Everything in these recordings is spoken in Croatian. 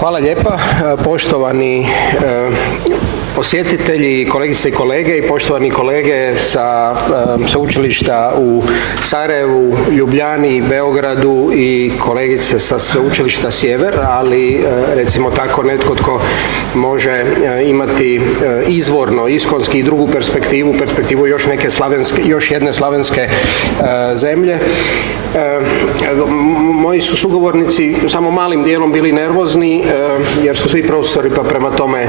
Hvala lijepa. Poštovani posjetitelji, kolegice i kolege i poštovani kolege sa sveučilišta u Sarajevu, Ljubljani, Beogradu i kolegice sa sveučilišta Sjever, ali recimo tako netko tko može imati izvorno, iskonski i drugu perspektivu još jedne slavenske zemlje. Moji su sugovornici samo malim dijelom bili nervozni jer su svi profesori pa prema tome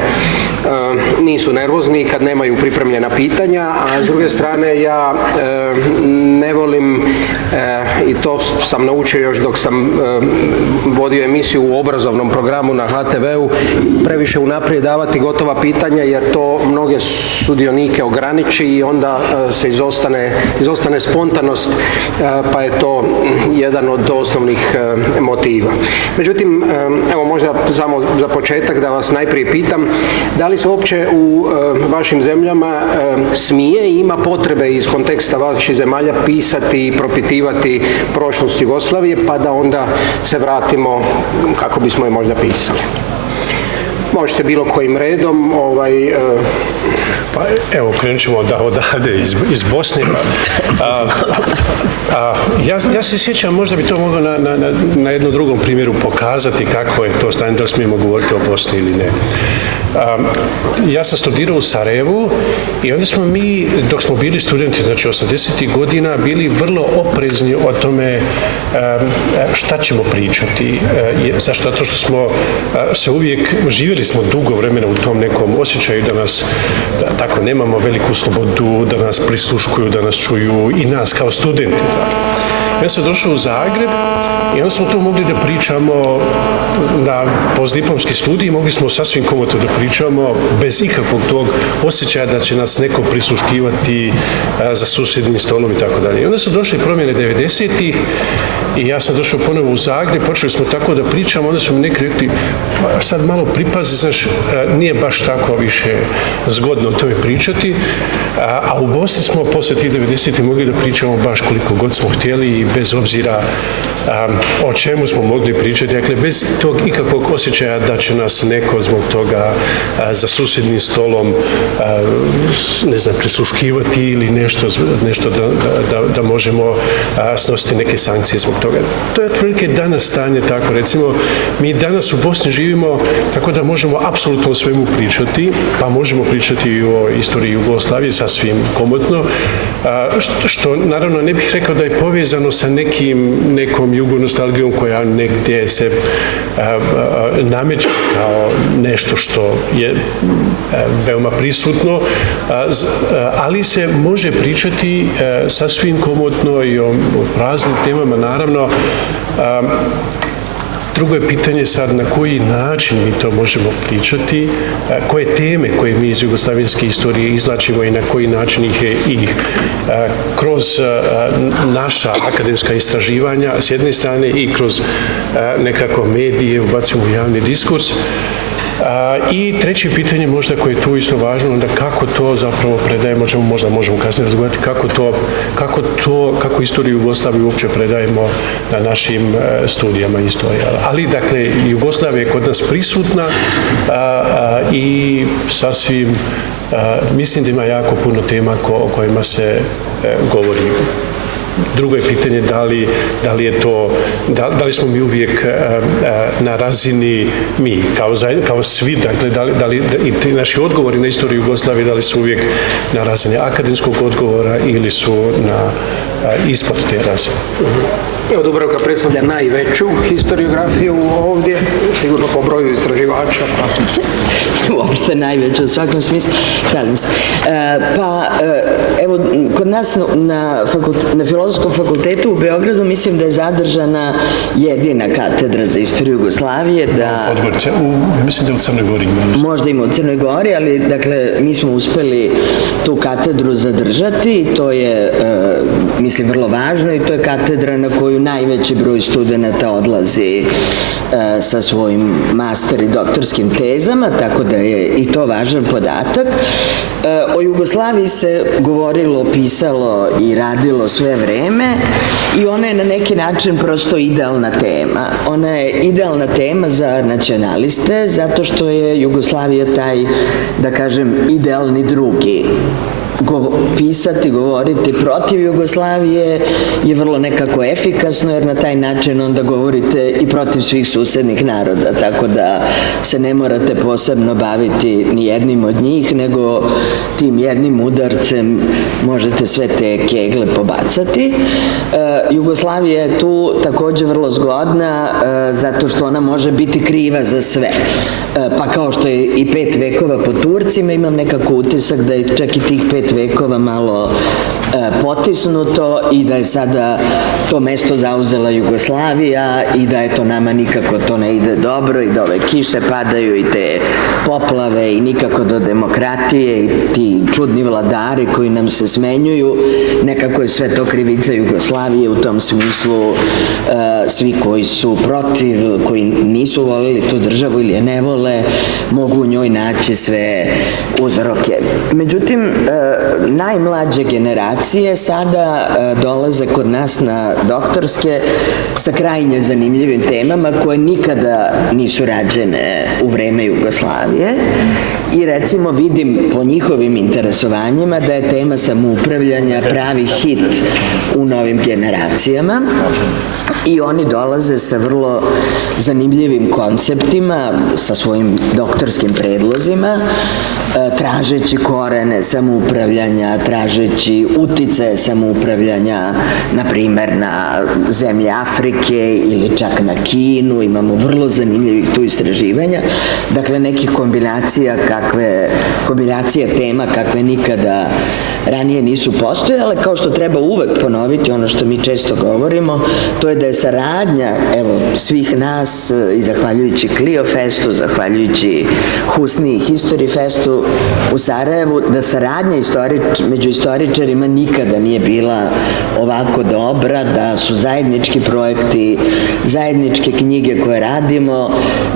nisu nervozni kad nemaju pripremljena pitanja, a s druge strane ja ne volim, i to sam naučio još dok sam vodio emisiju u obrazovnom programu na HTV-u, previše unaprijed davati gotova pitanja jer to mnoge sudionike ograniči i onda se izostane spontanost, pa je to jedan od osnovnih motiva. Međutim, evo možda samo za početak da vas najprije pitam, da li se uopće u vašim zemljama smije i ima potrebe iz konteksta vaših zemalja pisati i propitivati prošlost Jugoslavije, pa da onda se vratimo kako bismo je možda pisali? Možete bilo kojim redom. Pa evo, krenut ćemo odavde iz Bosne. Ja se sjećam, možda bi to moglo na jednom drugom primjeru pokazati kako je to stanje, da li smijemo govoriti o Bosni ili ne. Ja sam studirao u Sarajevu i onda smo mi, dok smo bili studenti, znači 80. godina, bili vrlo oprezni o tome šta ćemo pričati. Zašto? Zato što smo se uvijek, živjeli smo dugo vremena u tom nekom osjećaju da nas, tako nemamo veliku slobodu, da nas prisluškuju, da nas čuju i nas kao studenti. Ja sam došao u Zagreb i onda smo to mogli da pričamo na postdiplomski studij, mogli smo sasvim komotno da pričamo bez ikakvog tog osjećaja da će nas neko prisluškivati za susjednim stolom i tako dalje. I onda su došle promjene 90-ih i ja sam došao ponovo u Zagreb, počeli smo tako da pričamo, onda su mi neki rekli, sad malo pripazi, znaš, nije baš tako više zgodno o tome pričati, a u Bosni smo posle tih 90-ih mogli da pričamo baš koliko god smo htjeli i bez obzira o čemu smo mogli pričati, dakle bez tog ikakvog osjećaja da će nas neko zbog toga za susjednim stolom ne znam, prisluškivati ili nešto da možemo snositi neke sankcije zbog toga. To je otprilike danas stanje tako, recimo mi danas u Bosni živimo tako da možemo apsolutno o svemu pričati, pa možemo pričati i o istoriji Jugoslavije sasvim komotno, što naravno ne bih rekao da je povezano sa nekom jugonostalgijom koja negdje se nameće kao nešto što je veoma prisutno, ali se može pričati sasvim komotno i o raznim temama, naravno. Drugo je pitanje sad na koji način mi to možemo pričati, koje teme koje mi iz jugoslavenske istorije izvlačimo i na koji način ih kroz naša akademska istraživanja s jedne strane i kroz nekako medije ubacimo u javni diskurs. I treće pitanje možda koje je tu isto važno, onda kako to zapravo predajemo, možda možemo kasnije razgovarati, kako istoriju Jugoslavije uopće predajemo na našim studijama istorije. Ali dakle, Jugoslavija je kod nas prisutna i sasvim, mislim da ima jako puno tema o kojima se govori. Drugo je pitanje da li smo mi uvijek na razini mi, kao svi, dakle, da li i naši odgovori na istoriju Jugoslavije, da li su uvijek na razini akademskog odgovora ili su ispod te razine. Evo, Dubravka predstavlja najveću historiografiju ovdje, sigurno po broju istraživača. Uopšte najveća u svakom smislu. Pa, evo, kod nas na Filozofskom fakultetu u Beogradu mislim da je zadržana jedina katedra za istoriju Jugoslavije. Mislim da je u Crnoj Gori. Možda ima u Crnoj Gori, ali dakle, mi smo uspeli tu katedru zadržati i to je, mislim, vrlo važno i to je katedra na koju najveći broj studenta odlazi sa svojim svojim master i doktorskim tezama, tako da je i to važan podatak. O Jugoslaviji se govorilo, pisalo i radilo sve vreme i ona je na neki način prosto idealna tema. Ona je idealna tema za nacionaliste zato što je Jugoslavija taj, da kažem, idealni drugi. Pisati, govoriti protiv Jugoslavije je vrlo nekako efikasno, jer na taj način onda govorite i protiv svih susednih naroda, tako da se ne morate posebno baviti ni jednim od njih, nego tim jednim udarcem možete sve te kegle pobacati. Jugoslavija je tu takođe vrlo zgodna, zato što ona može biti kriva za sve. Pa kao što je i 5 vekova po Turcima, imam nekako utisak da je čak i tih 5 vekova malo potisnuto i da je sada to mesto zauzela Jugoslavija i da je to nama nikako to ne ide dobro i da ove kiše padaju i te poplave i nikako do demokratije i ti čudni vladari koji nam se smenjuju. Nekako je sve to krivica Jugoslavije, u tom smislu svi koji su protiv, koji nisu volili tu državu ili je ne vole, mogu u njoj naći sve uzroke. Međutim, najmlađe generacije sada dolaze kod nas na doktorske sa krajnje zanimljivim temama koje nikada nisu rađene u vreme Jugoslavije i recimo vidim po njihovim interesovanjima da je tema samoupravljanja pravi hit u novim generacijama i oni dolaze sa vrlo zanimljivim konceptima, sa svojim doktorskim predlozima, tražeći korene samoupravljanja, tražeći uticaje samoupravljanja, na primer na zemlje Afrike ili čak na Kinu, imamo vrlo zanimljivih tu istraživanja, dakle nekih kombinacija tema kakve nikada ranije nisu postojale, kao što treba uvek ponoviti ono što mi često govorimo, to je da je saradnja, evo, svih nas i zahvaljujući Clio Festu, zahvaljujući Husni i History Festu u Sarajevu, da saradnja među istoričarima nikada nije bila ovako dobra, da su zajednički projekti, zajedničke knjige koje radimo,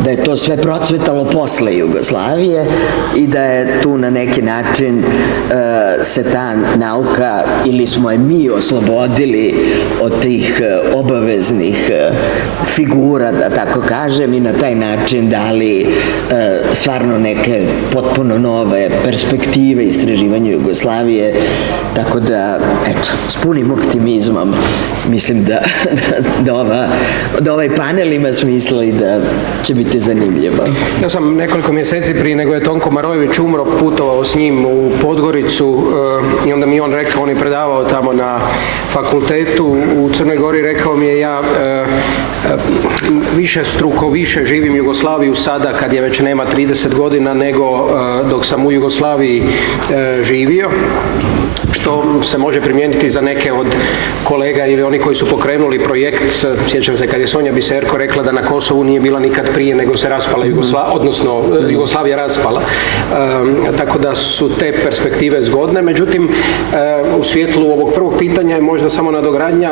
da je to sve procvetalo posle Jugoslavije i da je tu na neki način se ta nauka, ili smo je mi oslobodili od tih obaveznih figura, da tako kažem, i na taj način dali stvarno neke potpuno nove perspektive istraživanju Jugoslavije, tako da, eto, s punim optimizmom mislim da ovaj panel ima smisla i da će biti zanimljivo. Ja sam nekoliko mjeseci prije nego je Tonko Marojević umro putovao s njim u Podgoricu i onda mi on rekao, on je predavao tamo na fakultetu u Crnoj Gori, rekao mi je ja više živim Jugoslaviju sada kad je već nema 30 godina nego dok sam u Jugoslaviji živio, što se može primijeniti za neke od kolega ili oni koji su pokrenuli projekt. Sjećam se kad je Sonja Biserko rekla da na Kosovu nije bila nikad prije nego se raspala Jugoslavija raspala. Tako da su te perspektive zgodne. Međutim, u svjetlu ovog prvog pitanja je možda samo nadogradnja.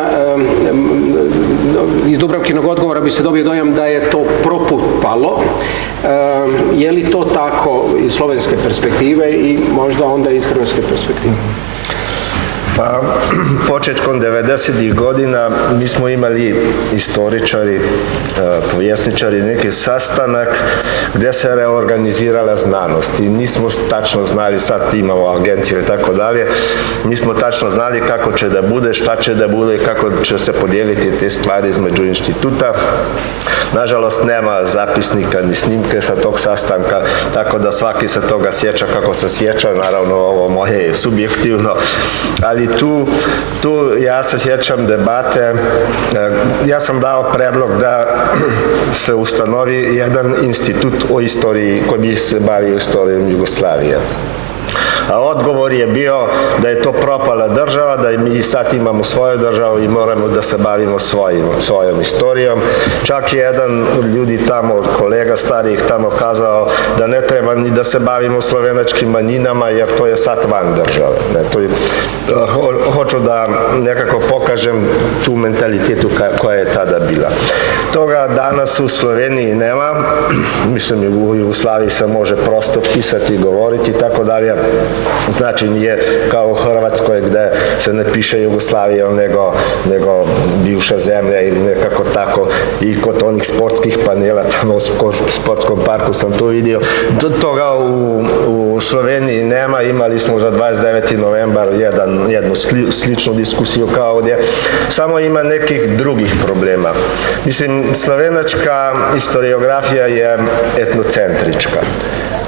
Iz Dubravkinog odgovora bi se dobio dojam da je to propupalo. Je li to tako iz slovenske perspektive i možda onda iz hrvatske perspektive? Pa, početkom 90. godina mi smo imali istoričari, povjesničari, neki sastanak gdje se reorganizirala znanost i nismo tačno znali, sad imamo agencije i tako dalje, nismo tačno znali kako će da bude, šta će da bude, kako će se podijeliti te stvari između instituta. Nažalost, nema zapisnika ni snimke sa tog sastanka, tako da svaki se toga sjeća kako se sjeća, naravno ovo moje je subjektivno, ali tu ja se sjećam debate, ja sam dao predlog da se ustanovi jedan institut o istoriji koji bi se bavio istorijom Jugoslavije. A odgovor je bio da je to propala država, da mi sad imamo svoju državu i moramo da se bavimo svojom istorijom. Čak je jedan od ljudi tamo, od kolega starijih tamo kazao da ne treba ni da se bavimo slovenačkim manjinama jer to je sad van države. Hoću da nekako pokažem tu mentalitetu koja je tada bila. Toga danas u Sloveniji nema, mislim u Jugoslaviji se može prosto pisati i govoriti i tako dalje, znači nije kao u Hrvatskoj gde se ne piše Jugoslavija nego bivša zemlja ili nekako tako, i kod onih sportskih panela tamo u sportskom parku sam to vidio. Toga u Sloveniji nema, imali smo za 29. novembar jednu sličnu diskusiju kao ovdje, samo ima nekih drugih problema. Mislim, slovenačka historiografija je etnocentrička.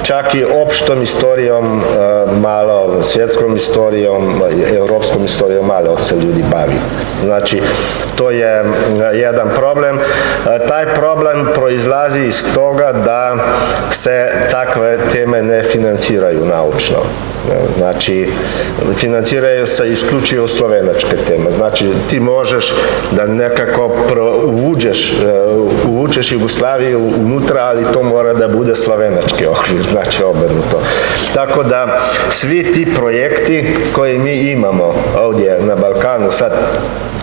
Čak i opštom istorijom, malo svjetskom istorijom, evropskom istorijom, malo se ljudi bavi. Znači, to je jedan problem. Taj problem proizlazi iz toga da se takve teme ne financiraju naučno. Znači, financiraju se isključivo slovenačke teme. Znači, ti možeš da nekako uvučeš Jugoslaviju unutra, ali to mora da bude slovenački okvir, znači obrnuto. Tako da, svi ti projekti koji mi imamo ovdje na Balkanu, sad,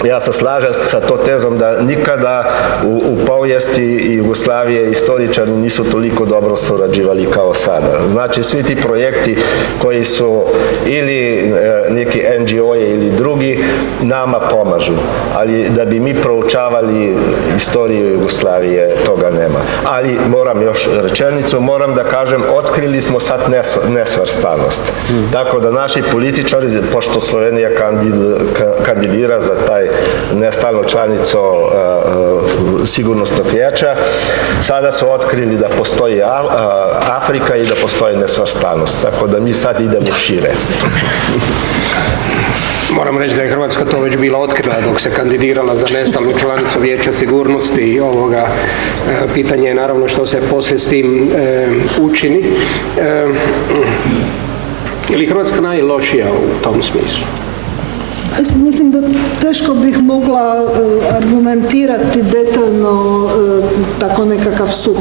ja se slažem sa to tezom da nikada u povijesti Jugoslavije istoričari nisu toliko dobro surađivali kao sada. Znači, svi ti projekti koji su ili neki NGO-je ili drugi, nama pomažu. Ali da bi mi proučavali istoriju Jugoslavije, toga nema. Ali moram još rečenicu, moram da kažem, otkrili smo sad nesvrstanost. Tako da naši političari, pošto Slovenija kandidira za taj nestalnu članicu sigurnosnog vijeća, sada su otkrili da postoji Afrika i da postoji nesvrstanost. Tako da mi sad idemo šire. Moram reći da je Hrvatska to već bila otkrila dok se kandidirala za nestalnu članicu Vijeća sigurnosti i ovoga. Pitanje je naravno što se poslije s tim učini. Je li Hrvatska najlošija u tom smislu? Mislim da teško bih mogla argumentirati detaljno tako nekakav sud.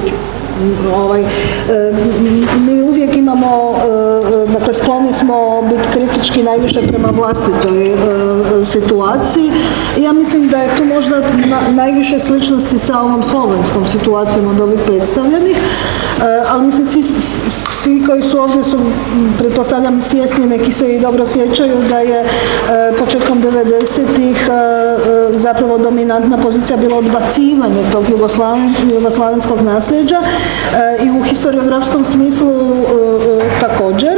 Mi uvijek imamo, dakle skloni smo biti kritički najviše prema vlastitoj situaciji. Ja mislim da je tu možda najviše sličnosti sa ovom slovenskom situacijom od ovih predstavljenih, ali mislim svi koji su ovdje su, pretpostavljam, svjesni, neki se i dobro sjećaju da je početkom 90-ih zapravo dominantna pozicija bila odbacivanje tog jugoslavenskog nasljeđa i u historiografskom smislu također.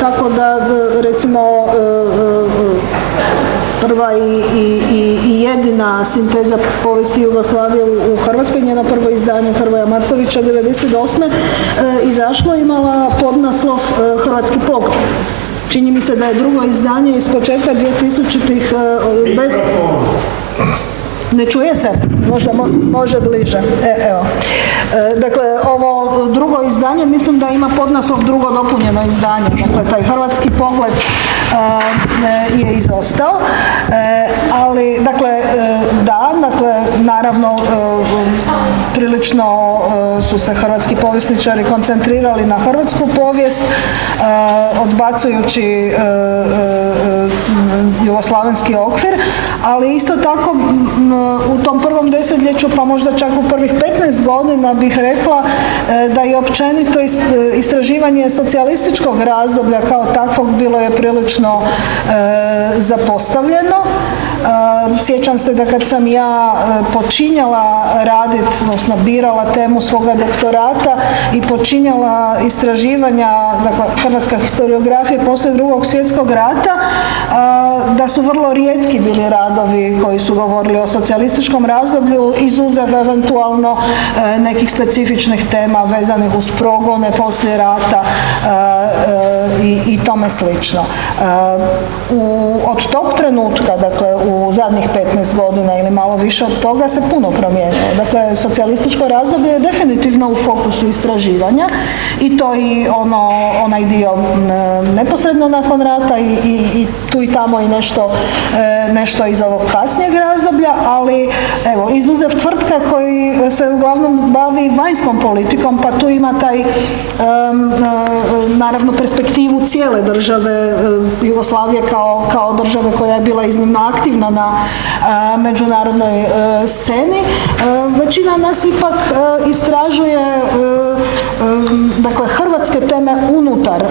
Tako da, recimo, prva i jedina sinteza povijesti Jugoslavije u Hrvatskoj, njeno prvo izdanje Hrvoja Matkovića 1998. Izašlo, imala podnaslov Hrvatski pogled. Čini mi se da je drugo izdanje iz početka 2000-ih bez... Ne čuje se? Možda može bliže. Evo. Dakle, ovo drugo izdanje, mislim da ima podnaslov drugo dopunjeno izdanje. Dakle, taj Hrvatski pogled je izostao. Ali, dakle, naravno, prilično su se hrvatski povjesničari koncentrirali na hrvatsku povijest, odbacujući jugoslavenski okvir, ali isto tako u tom prvom desetljeću, pa možda čak u prvih 15 godina bih rekla da je općenito istraživanje socijalističkog razdoblja kao takvog bilo je prilično zapostavljeno. Sjećam se da kad sam ja počinjala raditi, odnosno birala temu svoga doktorata i počinjala istraživanja, dakle, hrvatska historiografija poslije Drugog svjetskog rata, da su vrlo rijetki bili radovi koji su govorili o socijalističkom razdoblju, izuzev eventualno nekih specifičnih tema vezanih uz progone poslije rata i tome slično. Od tog trenutka, dakle, u zadnjih 15 godina ili malo više od toga se puno promijenilo. Dakle, socijalističko razdoblje je definitivno u fokusu istraživanja i to i onaj dio neposredno nakon rata i tu i tamo i nešto iz ovog kasnijeg razdoblja. razdoblja, ali evo, izuzev tvrtka koji se uglavnom bavi vanjskom politikom, pa tu ima taj naravno perspektivu cijele države Jugoslavije kao države koja je bila iznimno aktivna na međunarodnoj sceni. Većina nas ipak istražuje dakle hrvatske teme unutar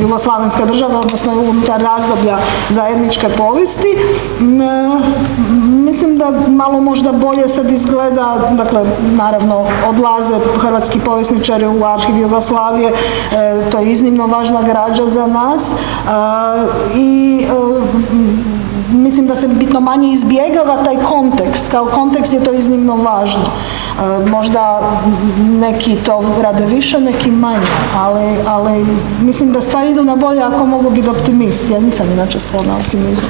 jugoslavenske države, odnosno unutar razdoblja zajedničke povijesti. Mislim da malo možda bolje sad izgleda, dakle, naravno, odlaze hrvatski povjesničari u arhiv Jugoslavije, to je iznimno važna građa za nas i mislim da se bitno manje izbjegava taj kontekst. Kao kontekst je to iznimno važno. Možda neki to rade više, neki manje, ali mislim da stvari idu na bolje ako mogu biti optimist. Ja nisam inače sklona optimizmu.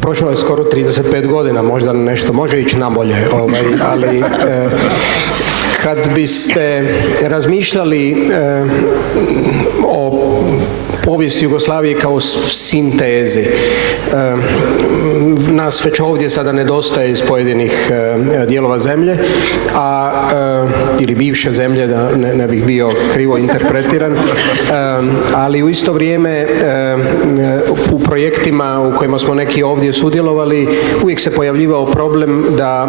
Prošlo je skoro 35 godina, možda nešto može ići nabolje, ali kad biste razmišljali o povijesti Jugoslavije kao sintezi, nas već ovdje sada nedostaje iz pojedinih dijelova zemlje, ili bivše zemlje, da ne bih bio krivo interpretiran, ali u isto vrijeme u projektima u kojima smo neki ovdje sudjelovali, uvijek se pojavljivao problem da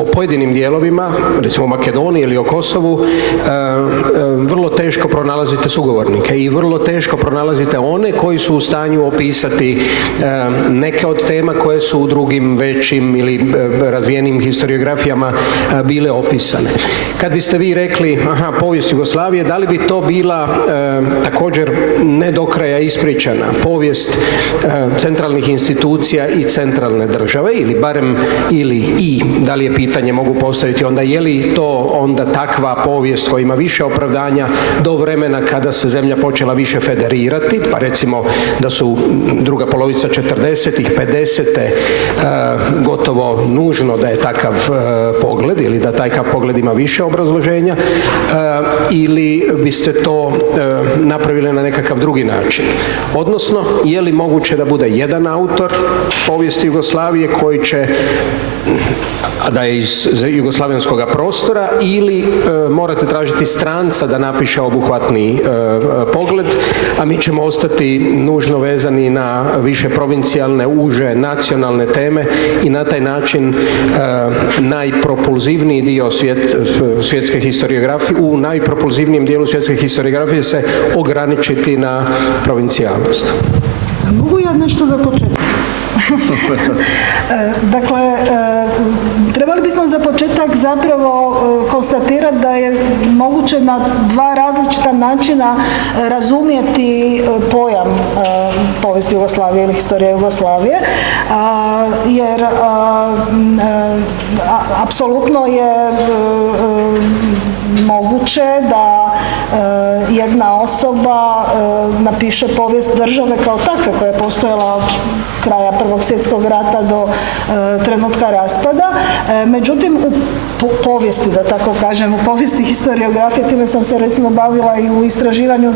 o pojedinim dijelovima, recimo Makedoniji ili o Kosovu, vrlo teško pronalazite sugovornike i vrlo teško pronalazite one koji su u stanju opisati neke od tema koje su u drugim većim ili razvijenim historiografijama bile opisane. Kad biste vi rekli, povijest Jugoslavije, da li bi to bila također ne do kraja ispričana povijest centralnih institucija i centralne države, ili barem da li je pitanje mogu postaviti onda, je li to onda takva povijest koja ima više opravdanja do vremena kada se zemlja počela više federirati, pa recimo da su druga polovica 40-ih, 50-te gotovo nužno da je takav pogled ili da takav pogled ima više obrazloženja, ili biste to napravili na nekakav drugi način. Odnosno, je li moguće da bude jedan autor povijesti Jugoslavije koji će, da je iz jugoslavenskog prostora, ili morate tražiti stranca da napiše obuhvatni pogled, a mi ćemo ostati nužno vezani na više provincijalne, uže, nacionalne teme i na taj način najpropulzivniji dio svjetske historiografije, u najpropulzivnijem dijelu svjetske historiografije se ograničiti na provincijalnost. Mogu ja nešto za početak? Dakle, trebali bismo za početak zapravo konstatirati da je moguće na dva različita načina razumjeti pojam povijesti Jugoslavije ili historije Jugoslavije, jer apsolutno je moguće da jedna osoba napiše povijest države kao takve koja je postojala od kraja Prvog svjetskog rata do trenutka raspada. Međutim, u povijesti, da tako kažem, u povijesti historiografije, time sam se recimo bavila i u istraživanju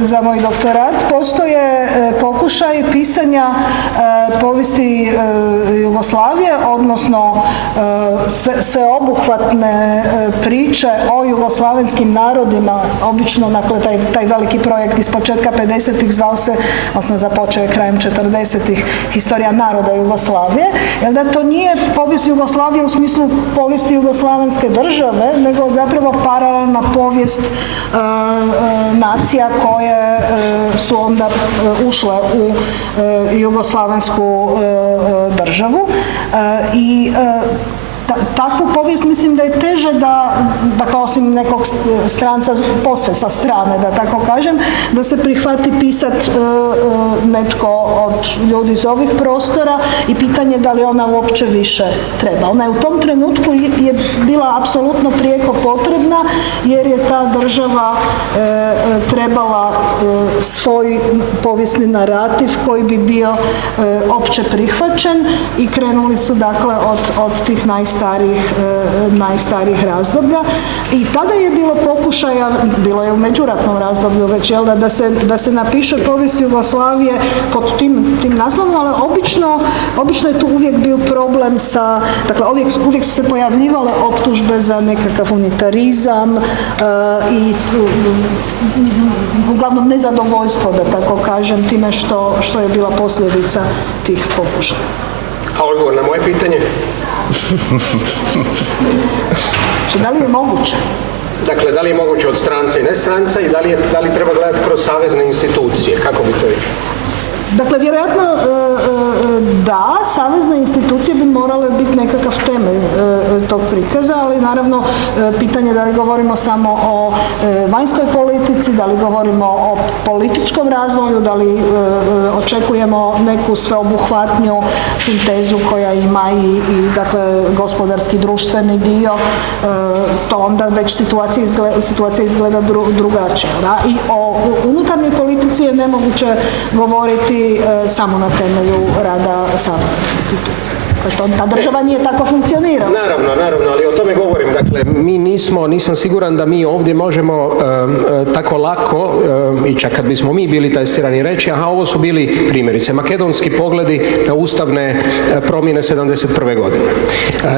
za moj doktorat, postoje pokušaj pisanja povijesti Jugoslavije, odnosno sveobuhvatne priče o jugoslavenskim narodima, obično, dakle, taj veliki projekt iz početka 50-ih zvao se, odnosno započeo je krajem 40-ih, Historija naroda Jugoslavije, jer da to nije povijest Jugoslavije u smislu povijesti jugoslavenske države, nego zapravo paralelna povijest nacija koje su onda ušle u jugoslavensku državu i takvu povijest mislim da je teže da, dakle, osim nekog stranca posve sa strane, da tako kažem, da se prihvati pisat netko od ljudi iz ovih prostora i pitanje da li ona uopće više treba. Ona je u tom trenutku je bila apsolutno prijeko potrebna jer je ta država trebala svoj povijesni narativ koji bi bio opće prihvaćen i krenuli su dakle od tih najstarijih razdoblja i tada je bilo pokušaja, bilo je u međuratnom razdoblju već, da se napiše povijest Jugoslavije pod tim naslovom, ali obično je tu uvijek bio problem sa, dakle uvijek su se pojavljivale optužbe za nekakav unitarizam i uglavnom nezadovoljstvo, da tako kažem, time što je bila posljedica tih pokušaja. A odgovor na moje pitanje? Da li je moguće? Dakle, da li je moguće od stranca i nestranca i da li treba gledati kroz savezne institucije? Kako bi to išlo? Dakle, vjerojatno da, savezne institucije bi morale biti nekakav temelj tog prikaza, ali naravno pitanje da li govorimo samo o vanjskoj politici, da li govorimo o političkom razvoju, da li očekujemo neku sveobuhvatniju sintezu koja ima i dakle, gospodarski, društveni dio, to onda već situacija izgleda drugačije. Da? I o unutarnjoj politici je nemoguće govoriti samo na temelju rada saveznih institucija. Ta država nije tako funkcionirala. Naravno, ali o tome govorim. Dakle, nisam siguran da mi ovdje možemo tako lako, i čak kad bismo mi bili testirani, reći, aha, ovo su bili primjerice makedonski pogledi na ustavne promjene 71. godine.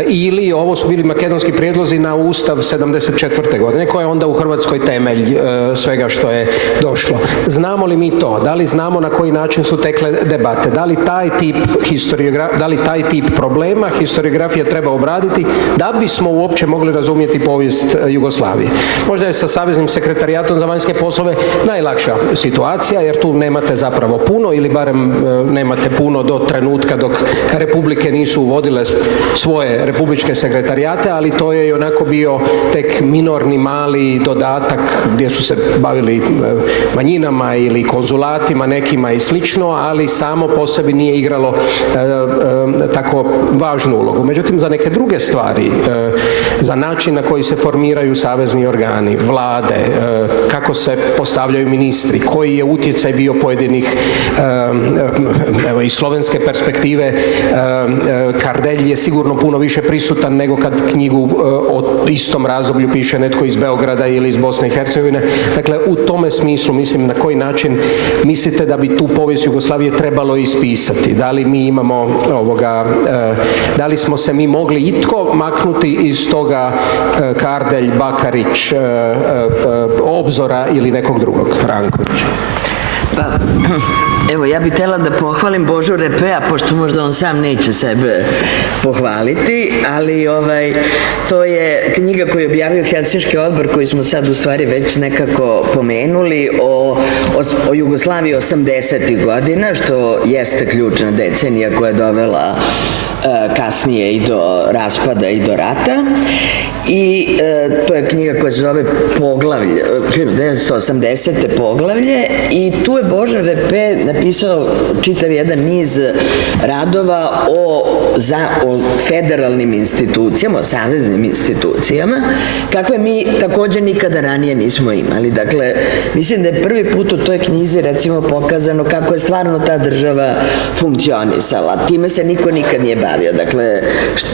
Ili ovo su bili makedonski prijedlozi na ustav 74. godine, koja je onda u Hrvatskoj temelj svega što je došlo. Znamo li mi to? Da li znamo na koji način su tekle debate? Da li taj tip problema historiografija treba obraditi da bismo uopće mogli razumjeti povijest Jugoslavije? Možda je sa Saveznim sekretarijatom za vanjske poslove najlakša situacija, jer tu nemate zapravo puno, ili barem nemate puno do trenutka dok republike nisu uvodile svoje republičke sekretarijate, ali to je i onako bio tek minorni mali dodatak gdje su se bavili manjinama ili konzulatima nekima i slično, ali samo po sebi nije igralo tako važnu ulogu. Međutim, za neke druge stvari, za način na koji se formiraju savezni organi, vlade, kako se postavljaju ministri, koji je utjecaj bio pojedinih, evo iz slovenske perspektive, Kardelj je sigurno puno više prisutan nego kad knjigu o istom razdoblju piše netko iz Beograda ili iz Bosne i Hercegovine. Dakle, u tome smislu, mislim, na koji način mislite da bi tu povijest Jugoslavije trebalo ispisati? Da li mi imamo da li smo se mi mogli itko maknuti iz toga Kardelj, Bakarić, Obzora ili nekog drugog, Rankovića? Pa, evo, ja bih htjela da pohvalim Božu Repea, pošto možda on sam neće sebe pohvaliti, ali to je knjiga koju je objavio Helsinški odbor, koji smo sad u stvari već nekako pomenuli, o Jugoslaviji 80. godina, što jeste ključna decenija koja je dovela kasnije i do raspada i do rata. I to je knjiga koja se zove Poglavlje, 1980. poglavlje, i tu je Božo Repe napisao čitav jedan niz radova o federalnim institucijama, o saveznim institucijama, kakve mi također nikada ranije nismo imali. Dakle, mislim da je prvi put u toj knjizi recimo pokazano kako je stvarno ta država funkcionisala. Time se niko nikad nije bavio. Dakle,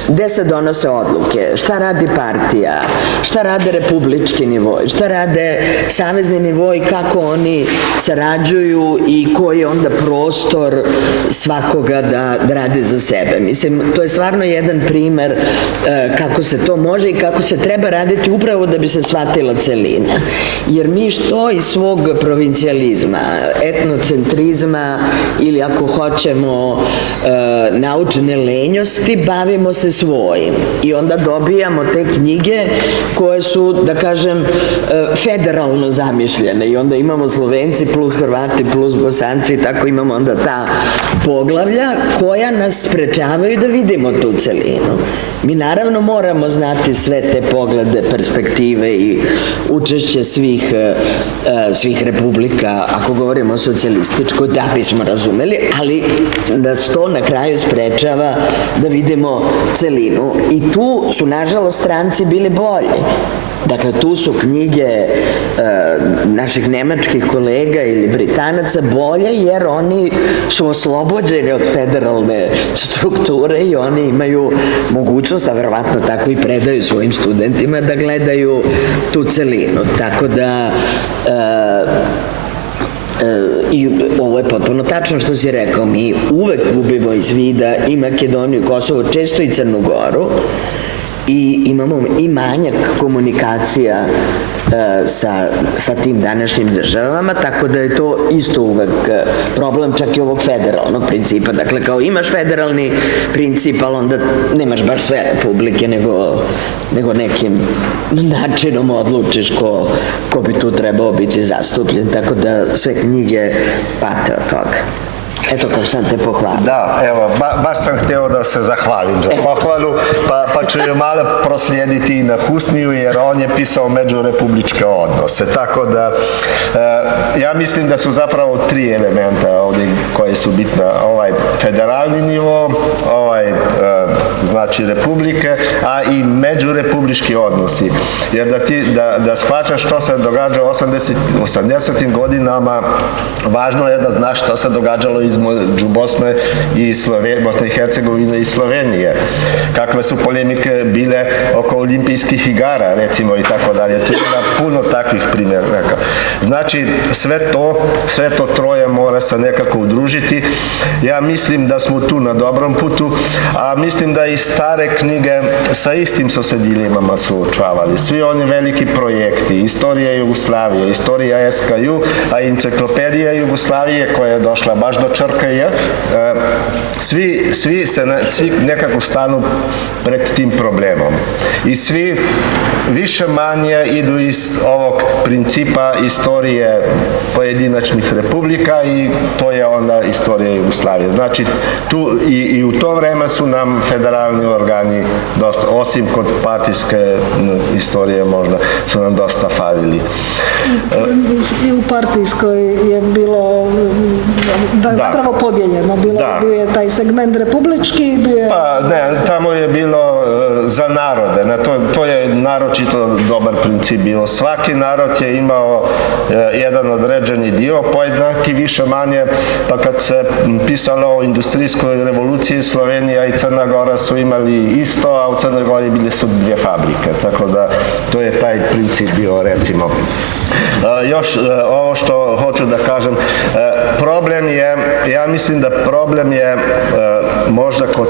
gde se donose odluke, šta radi partija, šta rade republički nivoj, šta rade savezni nivoj, kako oni sarađuju i koji je onda prostor svakoga da radi za sebe. Mislim, to je stvarno jedan primer kako se to može i kako se treba raditi upravo da bi se shvatila celina. Jer mi što iz svog provincijalizma, etnocentrizma ili ako hoćemo naučne opredeljenjosti, bavimo se svojim. I onda dobijamo te knjige koje su, da kažem, federalno zamišljene. I onda imamo Slovenci plus Hrvati plus Bosanci i tako imamo onda ta poglavlja koja nas sprečavaju da vidimo tu celinu. Mi naravno moramo znati sve te poglede, perspektive i učešće svih republika, ako govorimo o socijalističkoj, da bismo razumeli, ali nas to na kraju sprečava da vidimo celinu. I tu su, nažalost, stranci bili bolji. Dakle, tu su knjige naših nemačkih kolega ili Britanaca bolje, jer oni su oslobođeni od federalne strukture i oni imaju mogućnost, a verovatno tako i predaju svojim studentima, da gledaju tu celinu. Tako da i ovo je potpuno tačno što si rekao, mi uvek gubimo iz vida i Makedoniju, Kosovo, često i Crnu Goru, i imamo i manjak komunikacija sa tim današnjim državama, tako da je to isto uvek problem čak i ovog federalnog principa. Dakle, kao imaš federalni princip, ali onda nemaš baš sve republike, nego nekim načinom odlučiš ko bi tu trebao biti zastupljen, tako da sve knjige pate od toga. Eto, kao sam te pohvalio. Da, evo, baš sam hteo da se zahvalim za pohvalu, pa ću ju malo proslijediti i na Husniju, jer on je pisao međurepubličke odnose. Tako da, ja mislim da su zapravo 3 elementa ovdje koje su bitna. Ovaj federalni nivo, ovaj, znači republike, a i međurepublički odnosi. Jer da shvaćaš što se događa u 80. godinama, važno je da znaš što se događalo između Bosne i Hercegovine i Slovenije. Kakve su polemike bile oko olimpijskih igara, recimo, i tako dalje. Tu ima puno takvih primjera. Znači, sve to troje mora se nekako udružiti. Ja mislim da smo tu na dobrom putu, a mislim da i stare knjige sa istim su se dilemama suočavali. Svi oni veliki projekti, istorija Jugoslavije, istorija SKJ, a enciklopedija Jugoslavije koja je došla baš do črka je, svi nekako stanu pred tim problemom. I svi više manje idu iz ovog principa istorije pojedinačnih republika i to je onda istorija Jugoslavije. Znači, tu i u to vreme su nam federalni organi dosta, osim kod partijske istorije možda, su nam dosta falili. I u partijskoj je bilo zapravo podijeljeno. Bio je taj segment republički. Pa ne, tamo je bilo za narode. To je naročito dobar princip bio. Svaki narod je imao jedan određeni dio, pojednaki više manje, pa kad se pisalo o industrijskoj revoluciji, Slovenija i Crna Gora su imali isto, a u Crnoj Gori bile su 2 fabrike. Tako da to je taj princip bio, recimo. Još ovo što hoću da kažem, problem je, ja mislim da problem je možda kod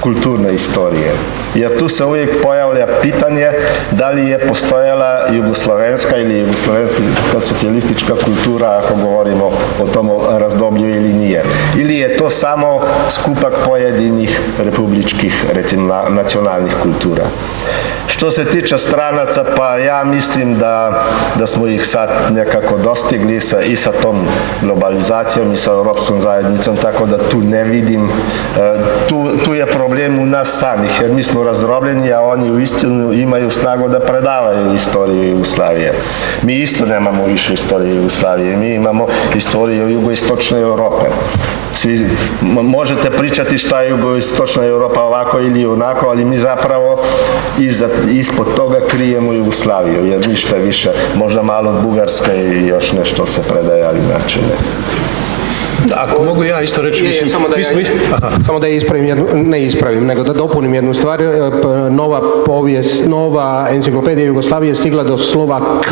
kulturne istorije. Jer tu se uvijek pojavlja pitanje da li je postojala jugoslovenska ili jugoslovenska socijalistička kultura, ako govorimo o tom razdoblju, ili nije. Ili je to samo skupak pojedinih republičkih, recimo, nacionalnih kultura. Što se tiče stranaca, pa ja mislim da smo ih sad nekako dostigli i sa tom globalizacijom i sa Europskom zajednicom, tako da tu ne vidim, tu je problem u nas samih, jer mi smo razdrobljeni, a oni u istinu imaju snagu da predavaju istoriju Jugoslavije. Mi isto nemamo više istorije Jugoslavije, mi imamo istoriju jugoistočne Europe. Svi možete pričati šta je jugoistočna Europa ovako ili onako, ali mi zapravo ispod toga krijemo Jugoslaviju, jer ništa više, možda malo Bugarska i još nešto se predaje, ali znači ne. Ako mogu ja isto reći, samo da ispravim, nego da dopunim jednu stvar. Nova enciklopedija Jugoslavije je stigla do slova K,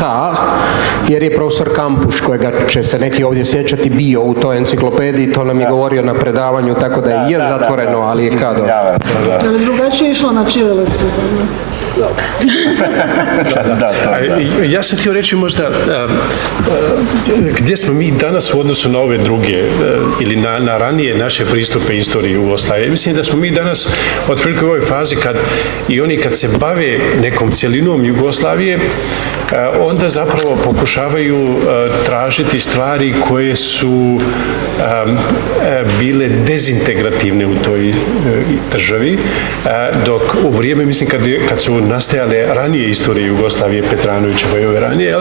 jer je profesor Kampuš, kojega će se neki ovdje sjećati, bio u toj enciklopediji, to nam je govorio na predavanju, tako da je zatvoreno, ali je K došlo. Ali drugačije je išlo na čirilicu. Ja sam htio reći možda gdje smo mi danas u odnosu na ove druge ili na ranije naše pristupe istoriji Jugoslavije. Mislim da smo mi danas otprilike u ovoj fazi kad se bave nekom cjelinom Jugoslavije, onda zapravo pokušavaju tražiti stvari koje su bile dezintegrativne u toj državi, dok u vrijeme, mislim, kad su nastajale ranije istorije Jugoslavije, Petranovićeva i ove ranije,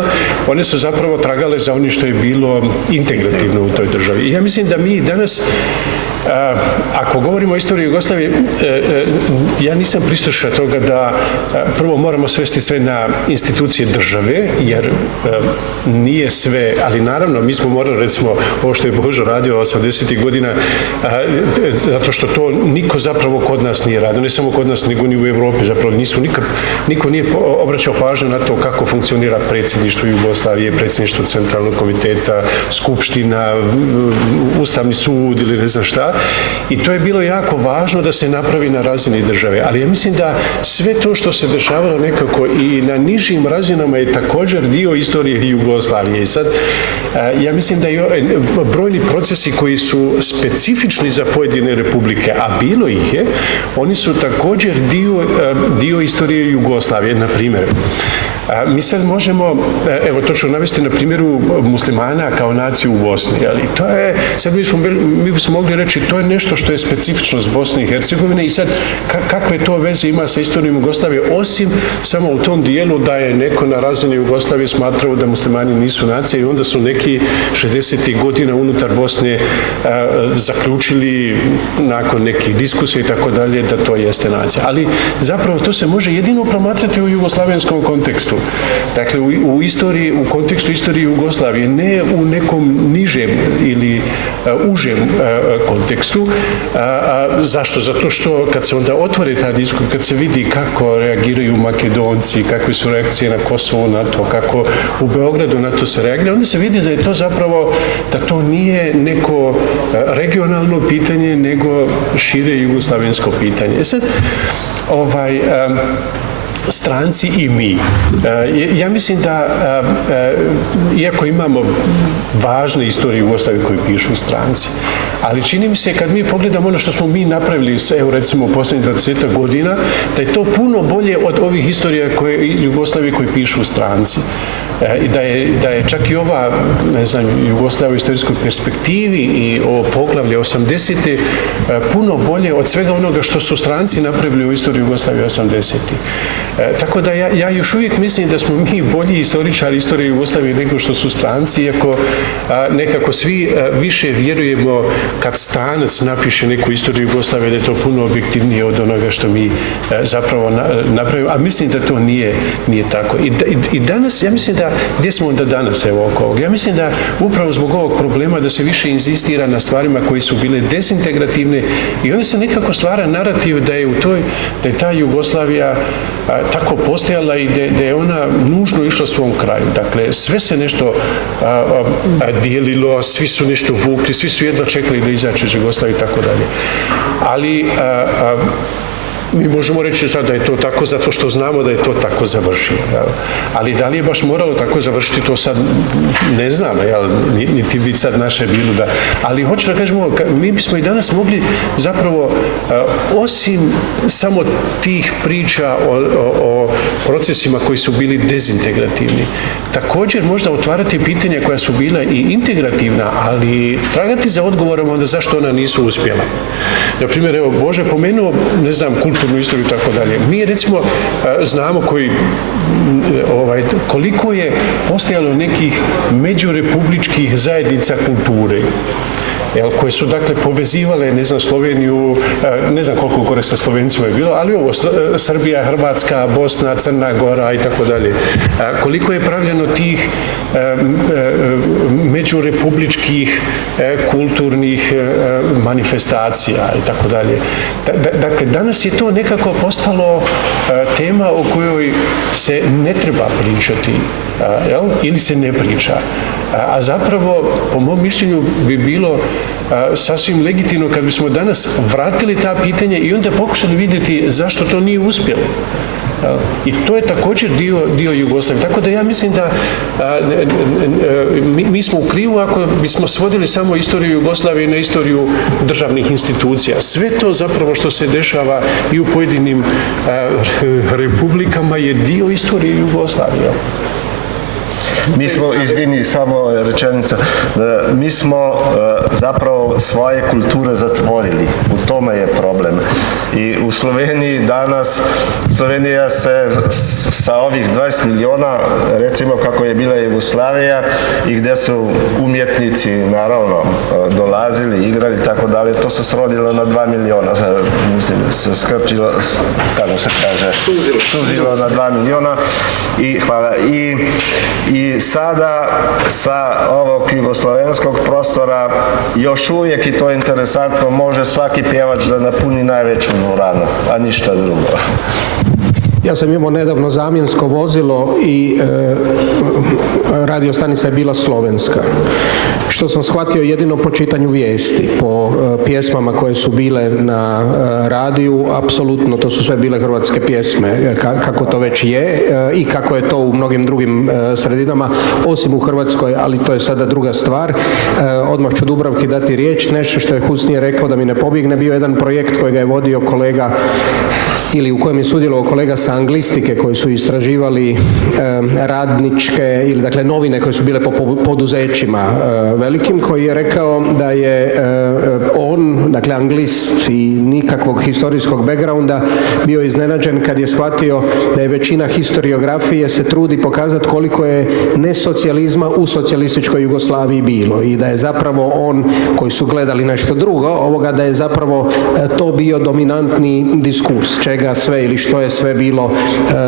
one su zapravo tragale za onim što je bilo integrativno u toj državi. I ja mislim da mi danas, ako govorimo o istoriji Jugoslavije, ja nisam pristaša toga da prvo moramo svesti sve na institucije države, jer nije sve, ali naravno mi smo morali, recimo, ovo što je Božo radio 80. godina, zato što to niko zapravo kod nas nije radio, ne samo kod nas, nego ni u Evropi, zapravo niko nije obraćao pažnju na to kako funkcionira predsjedništvo Jugoslavije, predsjedništvo Centralnog komiteta, Skupština, Ustavni sud ili ne znam šta. I to je bilo jako važno da se napravi na razini države. Ali ja mislim da sve to što se dešavalo nekako i na nižim razinama je također dio istorije Jugoslavije. I sad, ja mislim da brojni procesi koji su specifični za pojedine republike, a bilo ih je, oni su također dio istorije Jugoslavije. Na primjer, mi sad možemo, evo to ću navesti na primjeru muslimana kao naciju u Bosni, ali to je, sad mi bismo mogli reći, to je nešto što je specifičnost Bosne i Hercegovine i sad kakve to veze ima sa istorijom Jugoslavije, osim samo u tom dijelu da je neko na razini Jugoslavije smatrao da muslimani nisu nacija i onda su neki 60. godina unutar Bosne zaključili nakon nekih diskusija i tako dalje da to jeste nacija. Ali zapravo to se može jedino promatrati u jugoslavenskom kontekstu. Dakle, u kontekstu istorije Jugoslavije, ne u nekom nižem ili užem kontekstu. Zašto? Zato što kad se onda otvori ta diskusija, kad se vidi kako reagiraju Makedonci, kakve su reakcije na Kosovo na to, kako u Beogradu na to se reagira, onda se vidi da je to zapravo, da to nije neko regionalno pitanje, nego šire jugoslavensko pitanje. Sad, stranci i mi. Ja mislim da, iako imamo važne istorije Jugoslavije koje pišu stranci, ali čini mi se kad mi pogledamo ono što smo mi napravili, evo recimo u posljednjih 20 godina, da je to puno bolje od ovih istorija Jugoslavije koje pišu stranci. I da je čak i ova, ne znam, Jugoslavija u istorijskoj perspektivi i ovo poglavlje 80. puno bolje od svega onoga što su stranci napravili u istoriji Jugoslavije 80. Tako da ja još uvijek mislim da smo mi bolji istoričari istorije Jugoslavije nego što su stranci, iako nekako svi više vjerujemo kad stranac napiše neku istoriju Jugoslavije da je to puno objektivnije od onoga što mi zapravo napravimo, a mislim da to nije tako. I danas, ja mislim da, gdje smo onda danas evo oko ovog? Ja mislim da upravo zbog ovog problema da se više inzistira na stvarima koji su bile dezintegrativne i onda se nekako stvara narativ da je ta Jugoslavija tako postojala i da je ona nužno išla svom kraju. Dakle, sve se nešto dijelilo, svi su nešto vukli, svi su jedva čekali da izađu iz Jugoslavije i tako dalje. Ali mi možemo reći sad da je to tako zato što znamo da je to tako završilo. Ali da li je baš moralo tako završiti, to sad ne znam, niti bi sad naše bilo da... Ali hoću da kažemo, mi bismo i danas mogli zapravo, osim samo tih priča o procesima koji su bili dezintegrativni, također možda otvarati pitanja koja su bila i integrativna, ali tragati za odgovorom onda zašto ona nisu uspjela. Na primjer, evo, Bože je pomenuo, ne znam, kulturnu istoriju i tako dalje. Mi recimo znamo koliko je postojalo nekih međurepubličkih zajednica kulture, koje su dakle povezivale, ne znam, Sloveniju, ne znam koliko gore sa Slovencima je bilo, ali ovo, Srbija, Hrvatska, Bosna, Crna Gora i tako dalje. Koliko je pravljeno tih međurepubličkih kulturnih manifestacija i tako dalje. Dakle, danas je to nekako postalo tema o kojoj se ne treba pričati, ili se ne priča. A zapravo, po mom mišljenju, bi bilo sasvim legitimno kad bismo danas vratili ta pitanja i onda pokušali vidjeti zašto to nije uspjelo. I to je također dio Jugoslavije. Tako da ja mislim da mi smo u krivu ako bismo svodili samo istoriju Jugoslavije na istoriju državnih institucija. Sve to zapravo što se dešava i u pojedinim republikama je dio istorije Jugoslavije. Mi smo, izvini, samo rečenica, mi smo zapravo svoje kulture zatvorili. U tome je problem. I u Sloveniji danas, Slovenija se sa ovih 20 miliona, recimo kako je bila Jugoslavija i gdje su umjetnici, naravno, dolazili, igrali i tako dalje, to se srodilo na 2 miliona. Mislim, se skrčilo, kako se kaže, suzilo na 2 miliona. I hvala. I sada sa ovog jugoslovenskog prostora još uvijek, i to je interesantno, može svaki pjevač da napuni najveću dvoranu, a ništa drugo. Ja sam imao nedavno zamjensko vozilo i radiostanica je bila slovenska. Što sam shvatio jedino po čitanju vijesti, po pjesmama koje su bile na radiju, apsolutno to su sve bile hrvatske pjesme, kako to već je i kako je to u mnogim drugim sredinama, osim u Hrvatskoj, ali to je sada druga stvar. Odmah ću Dubravki dati riječ, nešto što je Husnije rekao da mi ne pobjegne, bio jedan projekt kojega je vodio kolega ili u kojem je sudjelovao kolega sa anglistike koji su istraživali radničke ili dakle novine koje su bile po poduzećima velikim, koji je rekao da je on, dakle anglist i nikakvog historijskog backgrounda, bio iznenađen kad je shvatio da je većina historiografije se trudi pokazati koliko je nesocijalizma u socijalističkoj Jugoslaviji bilo i da je zapravo on, koji su gledali nešto drugo, da je zapravo to bio dominantni diskurs, čega sve ili što je sve bilo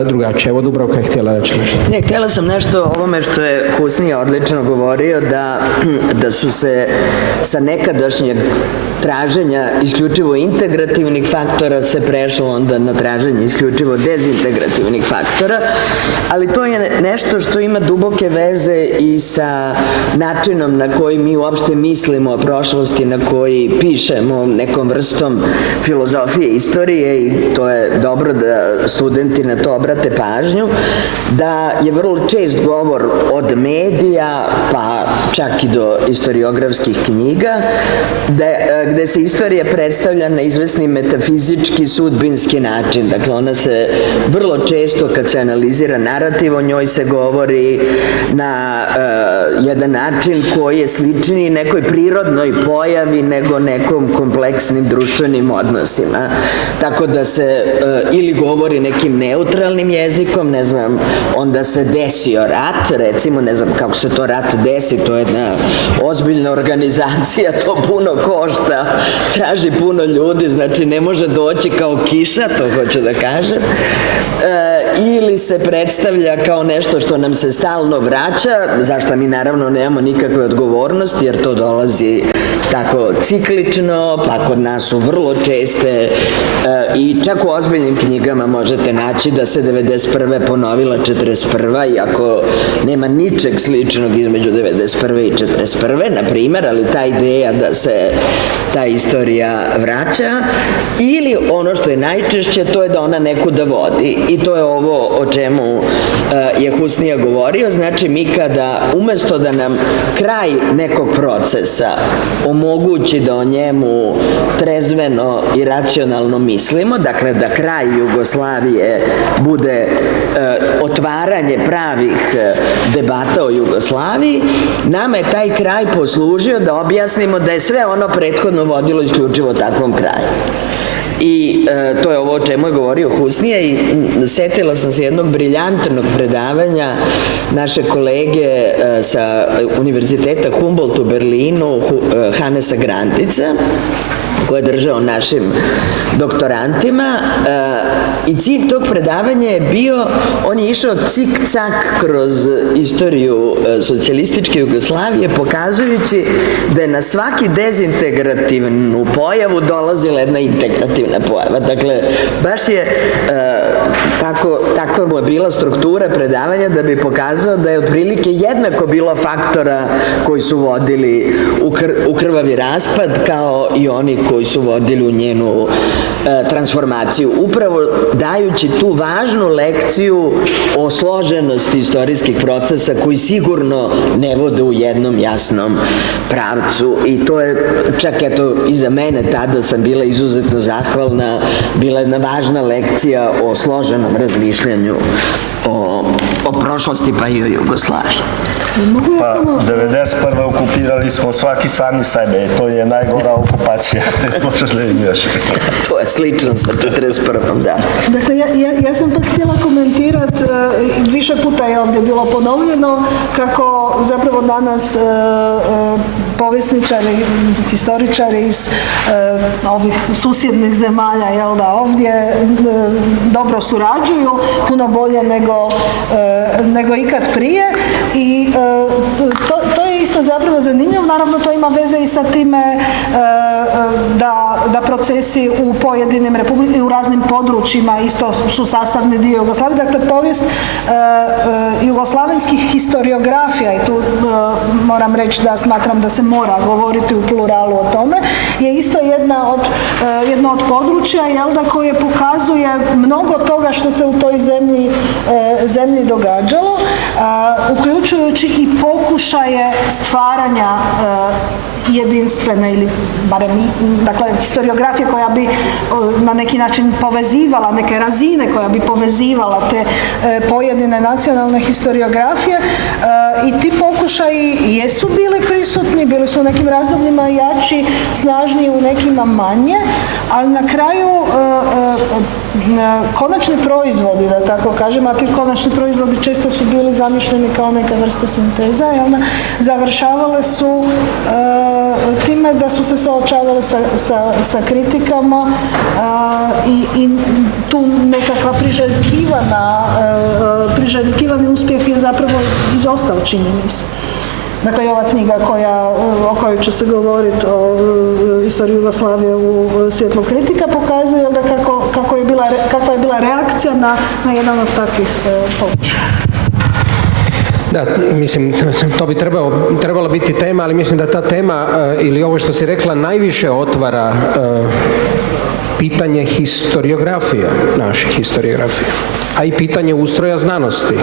drugačije. Evo Dubravka je htjela reći nešto. Ne, htjela sam nešto o ovome što je Husnije odlično govorio, da su se sa nekadašnjeg traženja isključivo integrativnih faktora se prešlo onda na traženje isključivo dezintegrativnih faktora, ali to je nešto što ima duboke veze i sa načinom na koji mi uopšte mislimo o prošlosti, na koji pišemo nekom vrstom filozofije istorije, i to je dobro da studenti na to obrate pažnju, da je vrlo čest govor od medija pa čak i do historiografskih knjiga, gde se istorija predstavlja na izvesni metafizički sudbinski način. Dakle, ona se vrlo često, kad se analizira narativ, o njoj se govori na jedan način koji je sličniji nekoj prirodnoj pojavi nego nekom kompleksnim društvenim odnosima. Tako da se ili govori nekim neutralnim jezikom, ne znam, onda se desio rat, recimo, ne znam kako se to rat desi, to je jedna ozbiljna organizacija, to puno košta, traži puno ljudi, znači ne može doći kao kiša, to hoću da kažem, ili se predstavlja kao nešto što nam se stalno vraća, zašto mi naravno nemamo nikakve odgovornosti, jer to dolazi tako ciklično, pa kod nas su vrlo česte i čak u ozbiljnim knjigama možete naći da se 91. ponovila 41. iako nema ničeg sličnog između 91. i 41. na primjer, ali ta ideja da se ta istorija vraća, ili ono što je najčešće, to je da ona nekuda vodi, i to je ovo o čemu je Husnija govorio. Znači, mi kada umesto da nam kraj nekog procesa omogući da o njemu trezveno i racionalno mislimo, dakle da kraj Jugoslavije bude otvaranje pravih debata o Jugoslaviji, nama je taj kraj poslužio da objasnimo da je sve ono prethodno vodilo isključivo takvom kraju. I to je ovo o čemu je govorio Husnije, i setila sam se jednog briljantnog predavanja naše kolege sa Univerziteta Humboldt u Berlinu, Hanesa Grandica, koje je držao našim doktorantima, i cilj tog predavanja je bio, on je išao cik-cak kroz istoriju socijalističke Jugoslavije, pokazujući da je na svaki dezintegrativnu pojavu dolazila jedna integrativna pojava. Dakle, baš je tako takva mu je bila struktura predavanja da bi pokazao da je otprilike jednako bilo faktora koji su vodili u krvavi raspad kao i oni koji su vodili u njenu transformaciju. Upravo dajući tu važnu lekciju o složenosti istorijskih procesa koji sigurno ne vode u jednom jasnom pravcu. I to je, čak eto, i za mene tada sam bila izuzetno zahvalna, bila jedna važna lekcija o složenom razmišljanju o prošlosti pa i o Jugoslaviji. Pa, 91. okupirali smo svaki sami sebe, to je najgora okupacija, možeš da imaš. To je slično sa 41. da. Dakle, ja sam pak htjela komentirati, više puta je ovdje bilo ponovljeno, kako zapravo danas povjesničari, historičari iz ovih susjednih zemalja, jel da, ovdje dobro surađuju, puno bolje nego ikad prije i to je isto zapravo zanimljivo. Naravno, to ima veze i sa time da procesi u pojedinim republikama, u raznim područjima isto su sastavni dio Jugoslavije. Dakle, povijest jugoslavenskih historiografija, i tu moram reći da smatram da se mora govoriti u pluralu o tome, je isto jedno od područja, jel da, koje pokazuje mnogo toga što se u toj zemlji događalo, uključujući i pokušaje stvaranja jedinstvene ili barem, dakle, historiografije koja bi na neki način povezivala, neke razine koja bi povezivala te pojedine nacionalne historiografije, i ti pokušaji jesu bili prisutni, bili su u nekim razdobljima jači, snažniji, u nekima manje, ali na kraju konačni proizvodi, da tako kažem, a ti konačni proizvodi često su bili zamišljeni kao neka vrsta sinteza, završavale su time da su se suočavale sa kritikama i tu nekakva priželjkivani uspjeh je zapravo izostao, čini mi se. Dakle, i ova knjiga o kojoj će se govoriti o istoriji Jugoslavije u svjetlu kritika pokazuje da kakva je bila reakcija na jedan od takvih pokušaja. Da, mislim, to bi trebalo biti tema, ali mislim da ta tema, ili ovo što si rekla, najviše otvara pitanje historiografija, naših historiografija, a i pitanje ustroja znanosti,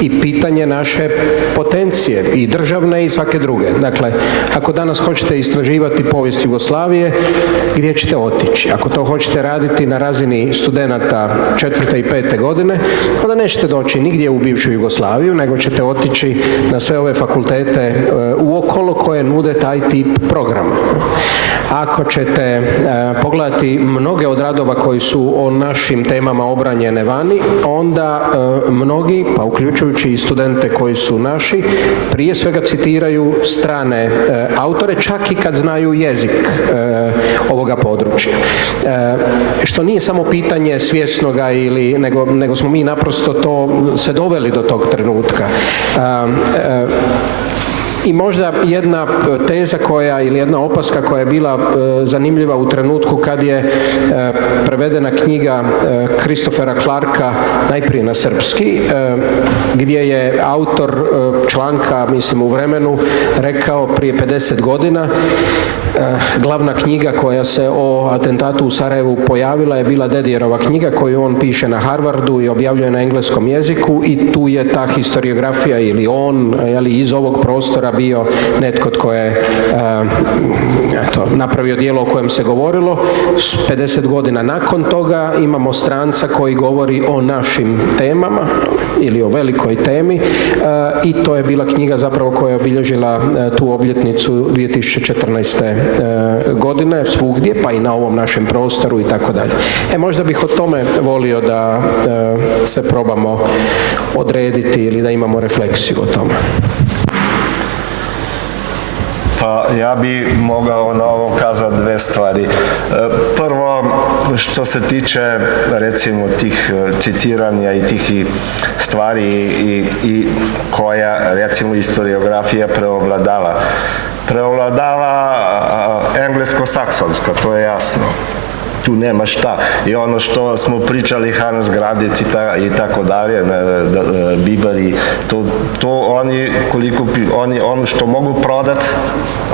i pitanje naše potencije, i državne i svake druge. Dakle, ako danas hoćete istraživati povijest Jugoslavije, gdje ćete otići? Ako to hoćete raditi na razini studenata 4. i 5. godine, onda nećete doći nigdje u bivšu Jugoslaviju, nego ćete otići na sve ove fakultete uokolo koje nude taj tip programa. Ako ćete pogledati mnoge od radova koji su o našim temama obranjene vani, onda mnogi, pa uključujući i studente koji su naši, prije svega citiraju strane autore, čak i kad znaju jezik ovoga područja. Što nije samo pitanje svjesnoga, nego smo mi naprosto se doveli do tog trenutka. I možda jedna teza ili jedna opaska koja je bila zanimljiva u trenutku kad je prevedena knjiga Christophera Clarka, najprije na srpski, gdje je autor članka, mislim, u Vremenu rekao prije 50 godina, glavna knjiga koja se o atentatu u Sarajevu pojavila je bila Dedierova knjiga koju on piše na Harvardu i objavljuje na engleskom jeziku, i tu je ta historiografija ili on iz ovog prostora bio netko tko je napravio djelo o kojem se govorilo. 50 godina nakon toga imamo stranca koji govori o našim temama ili o velikoj temi, i to je bila knjiga zapravo koja je obilježila tu obljetnicu 2014. godine svugdje, pa i na ovom našem prostoru i tako dalje. Možda bih o tome volio da se probamo odrediti ili da imamo refleksiju o tome. Pa ja bi mogao na ovo kazati dve stvari. Prvo, što se tiče recimo tih citiranja i tih stvari i koja recimo historiografija preovladava. Preovladava englesko-saksonska, to je jasno. tu nema šta. I ono što smo pričali, Hannes Gradec i tako dalje, Bibari, to oni ono što mogu prodat,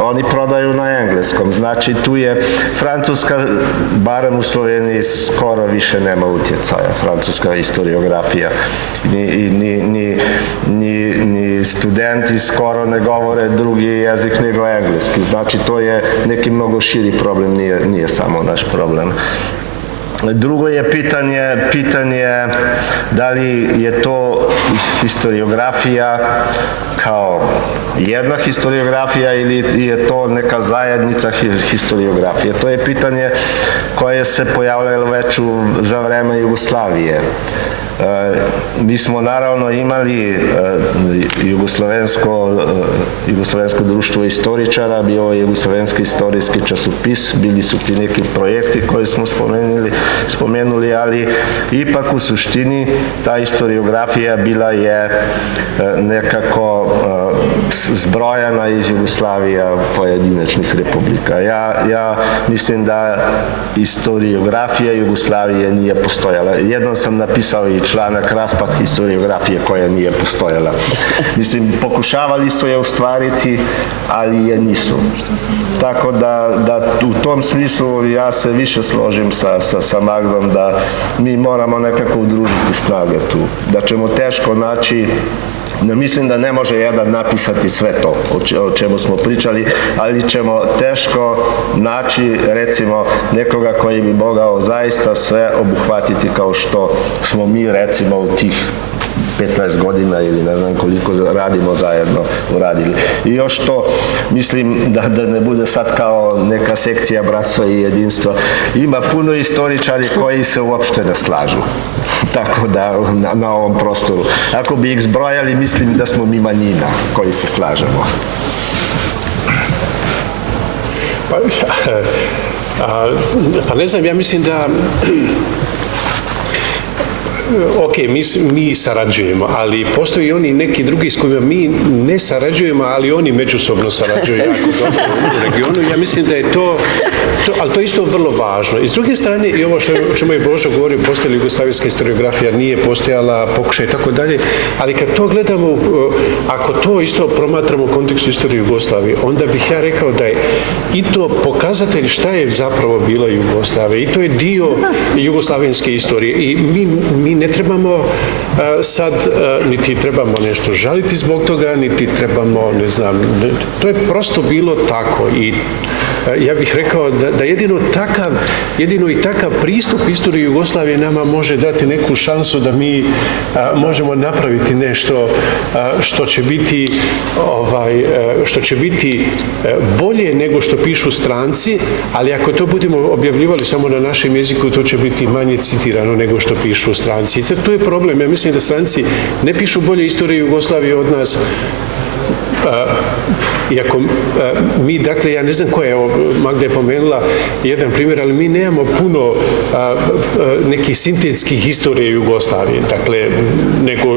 oni prodaju na engleskom. Znači tu je Francuska, barem u Sloveniji, skoro više nema utjecaja, francuska historiografija. Ni studenti skoro ne govore drugi jezik nego engleski. Znači to je neki mnogo širi problem, nije samo naš problem. Drugo je pitanje da li je to historiografija kao jedna historiografija ili je to neka zajednica historiografije. To je pitanje koje se pojavljalo već za vreme Jugoslavije. Mi smo naravno imali Jugoslovensko društvo istoričara, bio je Jugoslovenski istorijski časopis, bili su ti neki projekti koje smo spomenuli, ali ipak u suštini ta historiografija bila je nekako zbrojana iz Jugoslavija pojedinačnih republika. Ja mislim da historiografija Jugoslavije nije postojala. Jednom sam napisao i članak raspad historiografije koja nije postojala. Mislim, pokušavali su je ostvariti, ali je nisu. Tako da u tom smislu ja se više složim sa Magdom da mi moramo nekako udružiti snage tu. Da ćemo teško naći. Mislim da ne može jedan napisati sve to o čemu smo pričali, ali ćemo teško naći recimo nekoga koji bi mogao zaista sve obuhvatiti kao što smo mi recimo u tih 15 godina ili ne znam koliko radimo zajedno uradili. I još to, mislim da ne bude sad kao neka sekcija bratstva i jedinstva. Ima puno istoričari koji se uopšte ne slažu. Tako da na ovom prostoru. Ako bi ih zbrojali, mislim da smo mi manjina koji se slažemo. Pa ne znam, ja mislim da ok, mi sarađujemo, ali postoji oni neki drugi s kojima mi ne sarađujemo, ali oni međusobno sarađuju jako dobro u regionu. Ja mislim da je ali to je isto vrlo važno. I s druge strane, i ovo o čemu je Božo govorio, postojala jugoslavijska historiografija, nije postojala, pokušaj i tako dalje, ali kad to gledamo, ako to isto promatramo u kontekstu istorije Jugoslavije, onda bih ja rekao da je i to pokazatelj šta je zapravo bila Jugoslavija. I to je dio jugoslavenske istorije. I mi ne trebamo sad, niti trebamo nešto žaliti zbog toga, niti trebamo, ne znam, to je prosto bilo tako i ja bih rekao da jedino i takav pristup istoriji Jugoslavije nama može dati neku šansu da mi možemo napraviti nešto što će biti bolje nego što pišu stranci, ali ako to budemo objavljivali samo na našem jeziku, to će biti manje citirano nego što pišu stranci. I sad to je problem. Ja mislim da stranci ne pišu bolje istoriju Jugoslavije od nas. Iako mi, dakle, ja ne znam koja je, Magda je pomenula jedan primjer, ali mi nemamo puno nekih sintetskih historije Jugoslavije, dakle,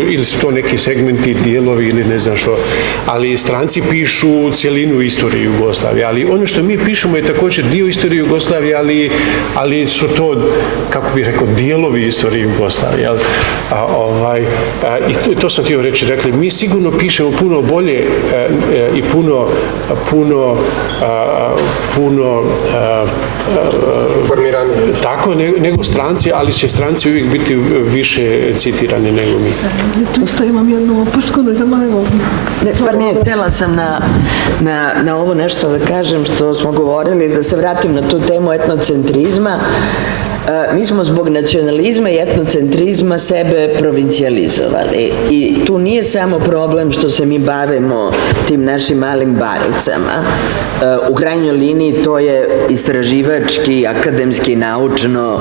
ili su to neki segmenti, dijelovi ili ne znam što, ali stranci pišu cijelinu istorije Jugoslavije, ali ono što mi pišemo je također dio istorije Jugoslavije, ali su to, kako bih rekao, dijelovi istorije Jugoslavije. I to sam htio reći, dakle, mi sigurno pišemo puno bolje i puno formirani. Tako, nego stranci, ali će stranci uvijek biti više citirani nego mi. Tu što imam jednu opasku da zamolim. Htjela sam na ovo nešto da kažem što smo govorili, da se vratim na tu temu etnocentrizma. Mi smo zbog nacionalizma i etnocentrizma sebe provincijalizovali i tu nije samo problem što se mi bavimo tim našim malim baricama. U krajnjoj liniji to je istraživački, akademski, naučno,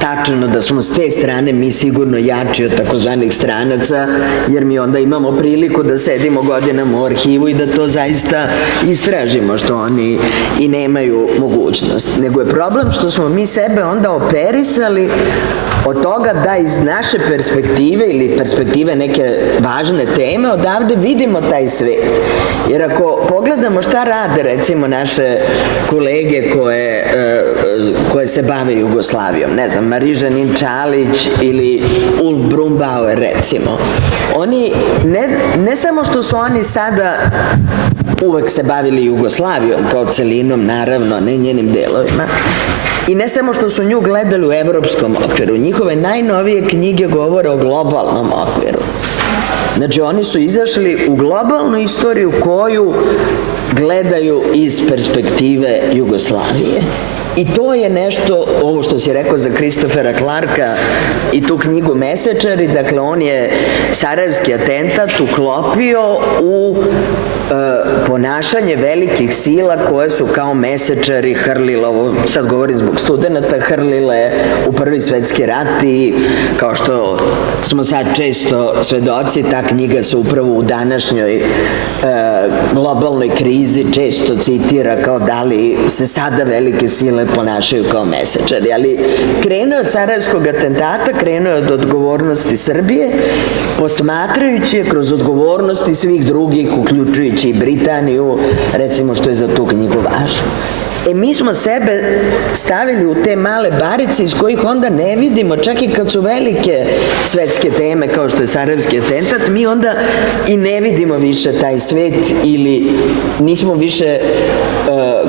tačno da smo s te strane mi sigurno jači od takozvanih stranaca, jer mi onda imamo priliku da sedimo godinama u arhivu i da to zaista istražimo, što oni i nemaju mogućnost. Nego je problem što smo mi sebe onda operisali od toga da iz naše perspektive ili perspektive neke važne teme odavde vidimo taj svet. Jer ako pogledamo šta rade recimo naše kolege koje se bave Jugoslavijom, ne znam, Mariža Ninčalić ili Ulf Brumbauer recimo. Oni, ne samo što su oni sada uvek se bavili Jugoslavijom kao celinom, naravno, ne njenim delovima, i ne samo što su nju gledali u evropskom okviru, njihove najnovije knjige govore o globalnom okviru. Znači, oni su izašli u globalnu istoriju koju gledaju iz perspektive Jugoslavije. I to je nešto, ovo što si rekao za Kristofera Clarka i tu knjigu Mesečari, dakle on je sarajevski atentat uklopio u ponašanje velikih sila koje su kao mesečari hrlile, ovo sad govorim zbog studenta, hrlile u Prvi svetski rat i kao što smo sad često svedoci, ta knjiga se upravo u današnjoj globalnoj krizi često citira kao da li se sada velike sile ponašaju kao mesečari, ali krenuo je od sarajevskog atentata, krenuo je od odgovornosti Srbije, posmatrajući je kroz odgovornosti svih drugih, uključujući i Britaniju, recimo što je za tu knjigu važno. Mi smo sebe stavili u te male barice iz kojih onda ne vidimo, čak i kad su velike svetske teme kao što je sarajevski atentat, mi onda i ne vidimo više taj svet ili nismo više,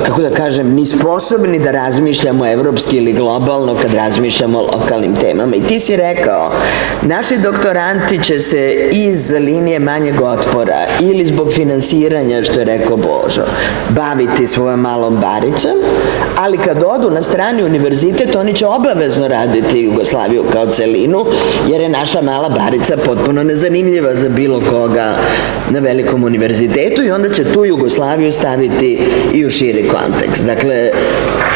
kako da kažem, ni sposobni da razmišljamo evropski ili globalno kad razmišljamo o lokalnim temama. I ti si rekao, naši doktoranti će se iz linije manjeg otpora ili zbog finansiranja, što je rekao Božo, baviti svojom malom baricom, ali kad odu na strani univerzitet, oni će obavezno raditi Jugoslaviju kao celinu, jer je naša mala barica potpuno nezanimljiva za bilo koga na velikom univerzitetu i onda će tu Jugoslaviju staviti i u širi kontekst. Dakle,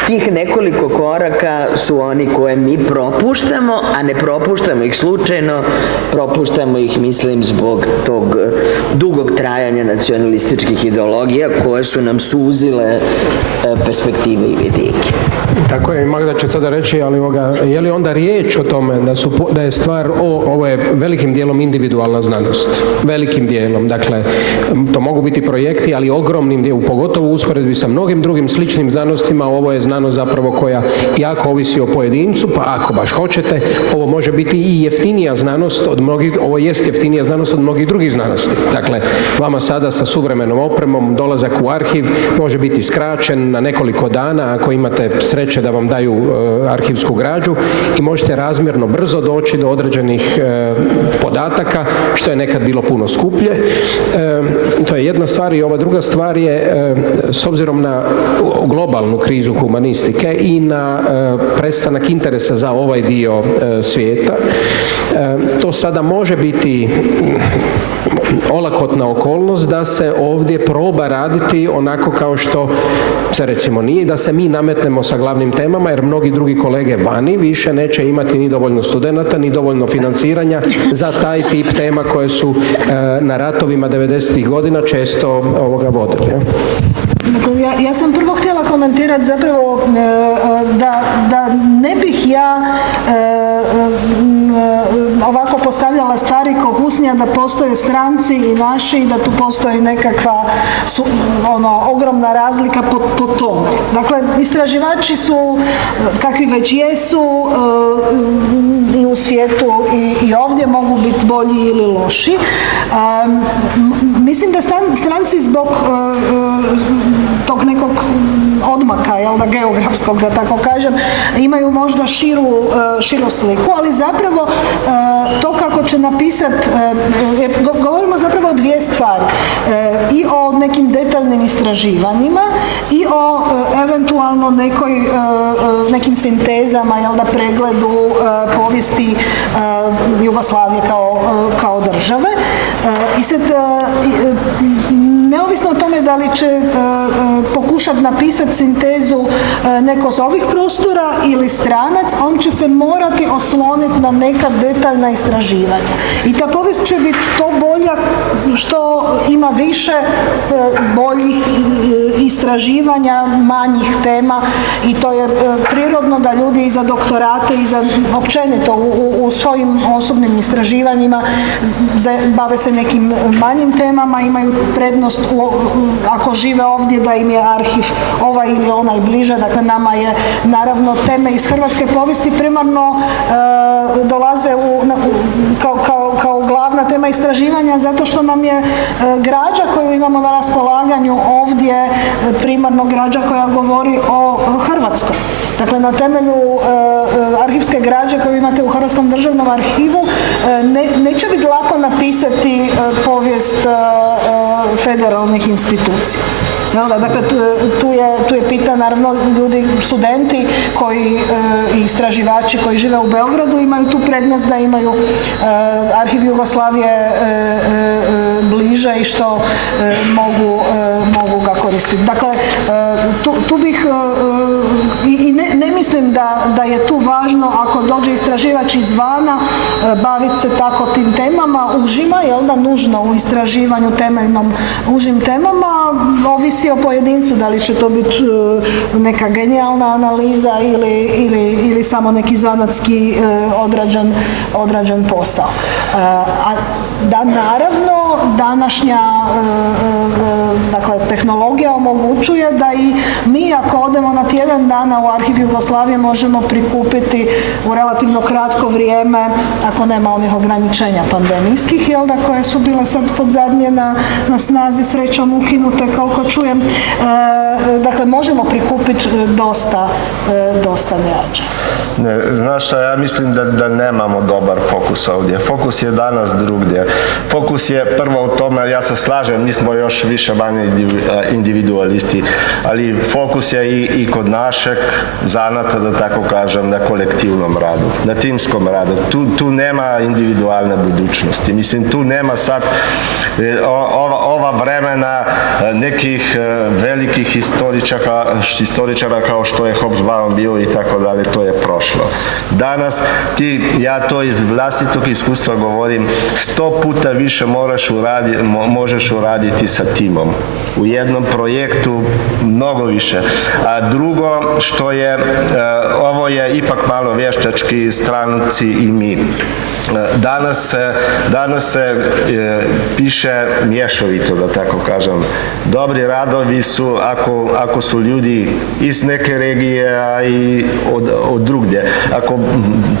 tih nekoliko koraka su oni koje mi propuštamo, a ne propuštamo ih slučajno, propuštamo ih, mislim, zbog tog dugog trajanja nacionalističkih ideologija koje su nam suzile perspektive i vidike. Tako je, Magda će sada reći, ali je li onda riječ o tome da je stvar, ovo je velikim dijelom individualna znanost, velikim dijelom, dakle, to mogu biti projekti, ali ogromnim dijelom, pogotovo u usporedbi sa mnogim drugim sličnim znanostima, ovo je znanost zapravo koja jako ovisi o pojedincu, pa ako baš hoćete, ovo može biti i jeftinija znanost od mnogih, ovo jest jeftinija znanost od mnogih drugih znanosti. Dakle, vama sada sa suvremenom opremom dolazak u arhiv može biti skraćen na nekoliko dana, ako imate sreće da vam daju arhivsku građu i možete razmjerno brzo doći do određenih podataka, što je nekad bilo puno skuplje. To je jedna stvar i ova druga stvar je, s obzirom na globalnu krizu humanistike i na prestanak interesa za ovaj dio svijeta, to sada može biti olakotna okolnost da se ovdje proba raditi onako kao što se recimo nije, da se mi nametnemo sa glavnim temama, jer mnogi drugi kolege vani više neće imati ni dovoljno studenata, ni dovoljno financiranja za taj tip tema koje su na ratovima 90. godina često vodili. Ja sam prvo htjela komentirati zapravo da ne bih ja ovako postavljala stvari kao Husnija da postoje stranci i naši i da tu postoji nekakva ogromna razlika po tome. Dakle, istraživači su kakvi već jesu i u svijetu i ovdje mogu biti bolji ili loši. Mislim da stranci zbog tog nekog odmaka, geografskog, da tako kažem, imaju možda širu sliku, ali zapravo to kako će napisati, govorimo zapravo o dvije stvari, i o nekim detaljnim istraživanjima i o eventualno nekim sintezama, pregledu povijesti Jugoslavije kao države. I sad, neovisno o tome da li će pokušati napisati sintezu neko s ovih prostora ili stranac, on će se morati osloniti na neka detaljna istraživanja. I ta povijest će biti to bolja što ima više boljih istraživanja, manjih tema i to je prirodno da ljudi i za doktorate i za općenito u svojim osobnim istraživanjima bave se nekim manjim temama, imaju prednost mogućnost, ako žive ovdje, da im je arhiv ovaj ili onaj bliže. Dakle, nama je naravno teme iz hrvatske povijesti primarno dolaze kao glavna tema istraživanja, zato što nam je građa koju imamo na raspolaganju ovdje primarno građa koja govori o Hrvatskoj. Dakle, na temelju arhivske građe koju imate u Hrvatskom državnom arhivu neće biti lako napisati povijest federalnih institucija. Dakle, tu je pitanje, naravno, ljudi, studenti i istraživači koji žive u Beogradu imaju tu prednost da imaju arhiv Jugoslavije bliže i što mogu ga koristiti. Dakle, tu bih i ne mislim da je tu važno ako dođe istraživač izvana baviti se tako tim temama užima, jel da, nužno u istraživanju temeljnom užim temama, ovisi o pojedincu da li će to biti neka genijalna analiza ili samo neki zanatski odrađen posao. A da, naravno, današnja tehnologija omogućuje da i mi, ako odemo na tjedan dana u arhiv Jugoslavije, možemo prikupiti u relativno kratko vrijeme, ako nema onih ograničenja pandemijskih, jel da, koje su bile sad pod zadnje na snazi, srećom ukinute, koliko čujem. Dakle, možemo prikupiti dosta građa. Znaš šta, ja mislim da nemamo dobar fokus ovdje. Fokus je danas drugdje. Fokus je prvo u tome, ja se slažem, mi smo još više manje individualisti, ali fokus je i kod našeg zanata, da tako kažem, na kolektivnom radu, na timskom radu. Tu nema individualne budućnosti. Mislim, tu nema sad ova vremena nekih velikih historičara kao što je Hobsbawm bio i tako dalje, to je prošlo. Danas ja to iz vlastitog iskustva govorim, 100 puta više možeš uraditi sa timom. U jednom projektu mnogo više. A drugo, što je, ovo je ipak malo vještački, stranci i mi. Danas se piše mješovito, da tako kažem. Dobri radovi su ako su ljudi iz neke regije, a i od drugdje. Ako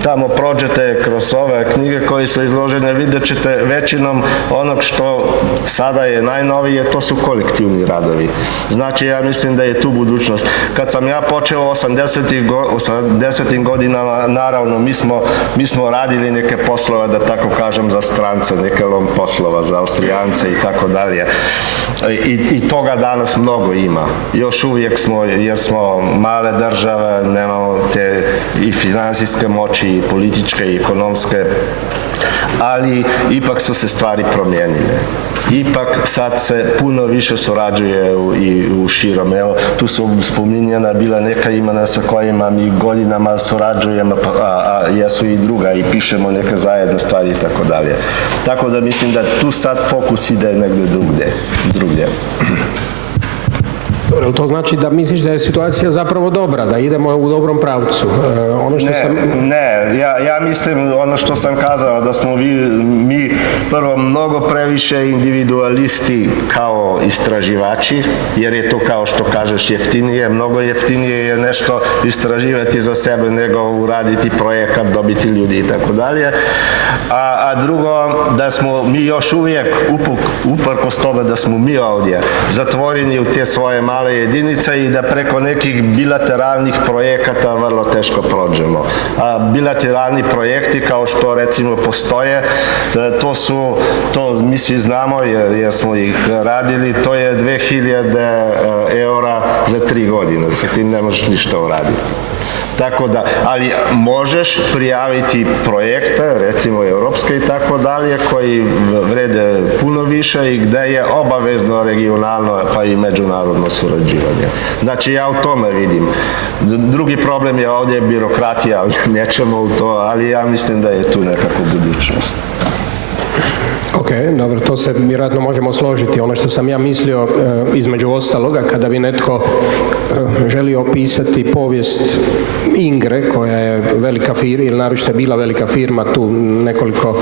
tamo prođete kroz ove knjige koje su izložene, vidjet ćete većinom onog što sada je najnovije, to su kolektivni radovi. Znači, ja mislim da je tu budućnost. Kad sam ja počeo 80. godinama, naravno, mi smo radili neke poslove, da tako kažem, za strance, neke lom poslova, za Austrijance i tako dalje. I toga danas mnogo ima. Još uvijek smo, jer smo male države, nemamo te i financijske moći, i političke, i ekonomske, ali ipak su se stvari promijenile. Ipak sad se puno više surađuje i u širom. Evo, tu su spominjena bila neka imena sa kojima mi godinama surađujemo, a jesu i druga i pišemo neke zajedno stvari i tako dalje. Tako da mislim da tu sad fokus ide negdje drugdje. Dobro, to znači da misliš da je situacija zapravo dobra, da idemo u dobrom pravcu? Ja mislim ono što sam kazao, da smo mi prvo mnogo previše individualisti kao istraživači, jer je to, kao što kažeš, jeftinije. Mnogo jeftinije je nešto istraživati za sebe nego uraditi projekat, dobiti ljudi i tako dalje. A drugo, da smo mi još uvijek uprkos tome da smo mi ovdje zatvoreni u te svoje male jedinice i da preko nekih bilateralnih projekata vrlo teško prođemo. A bilateralni projekti, kao što recimo postoje, to mi svi znamo jer smo ih radili, to je 2000 eura za 3 godine. Sa tim ne možeš ništa uraditi. Tako da, ali možeš prijaviti projekte, recimo europske i tako dalje, koji vrede puno više i gde je obavezno regionalno pa i međunarodno surađivanje. Znači, ja u tome vidim. Drugi problem je ovdje birokratija, nećemo u to, ali ja mislim da je tu nekako budućnost. Ok, dobro, to se vjerojatno možemo složiti. Ono što sam ja mislio, između ostaloga, kada bi netko želio opisati povijest Ingre, koja je velika firma, ili naročito je bila velika firma tu nekoliko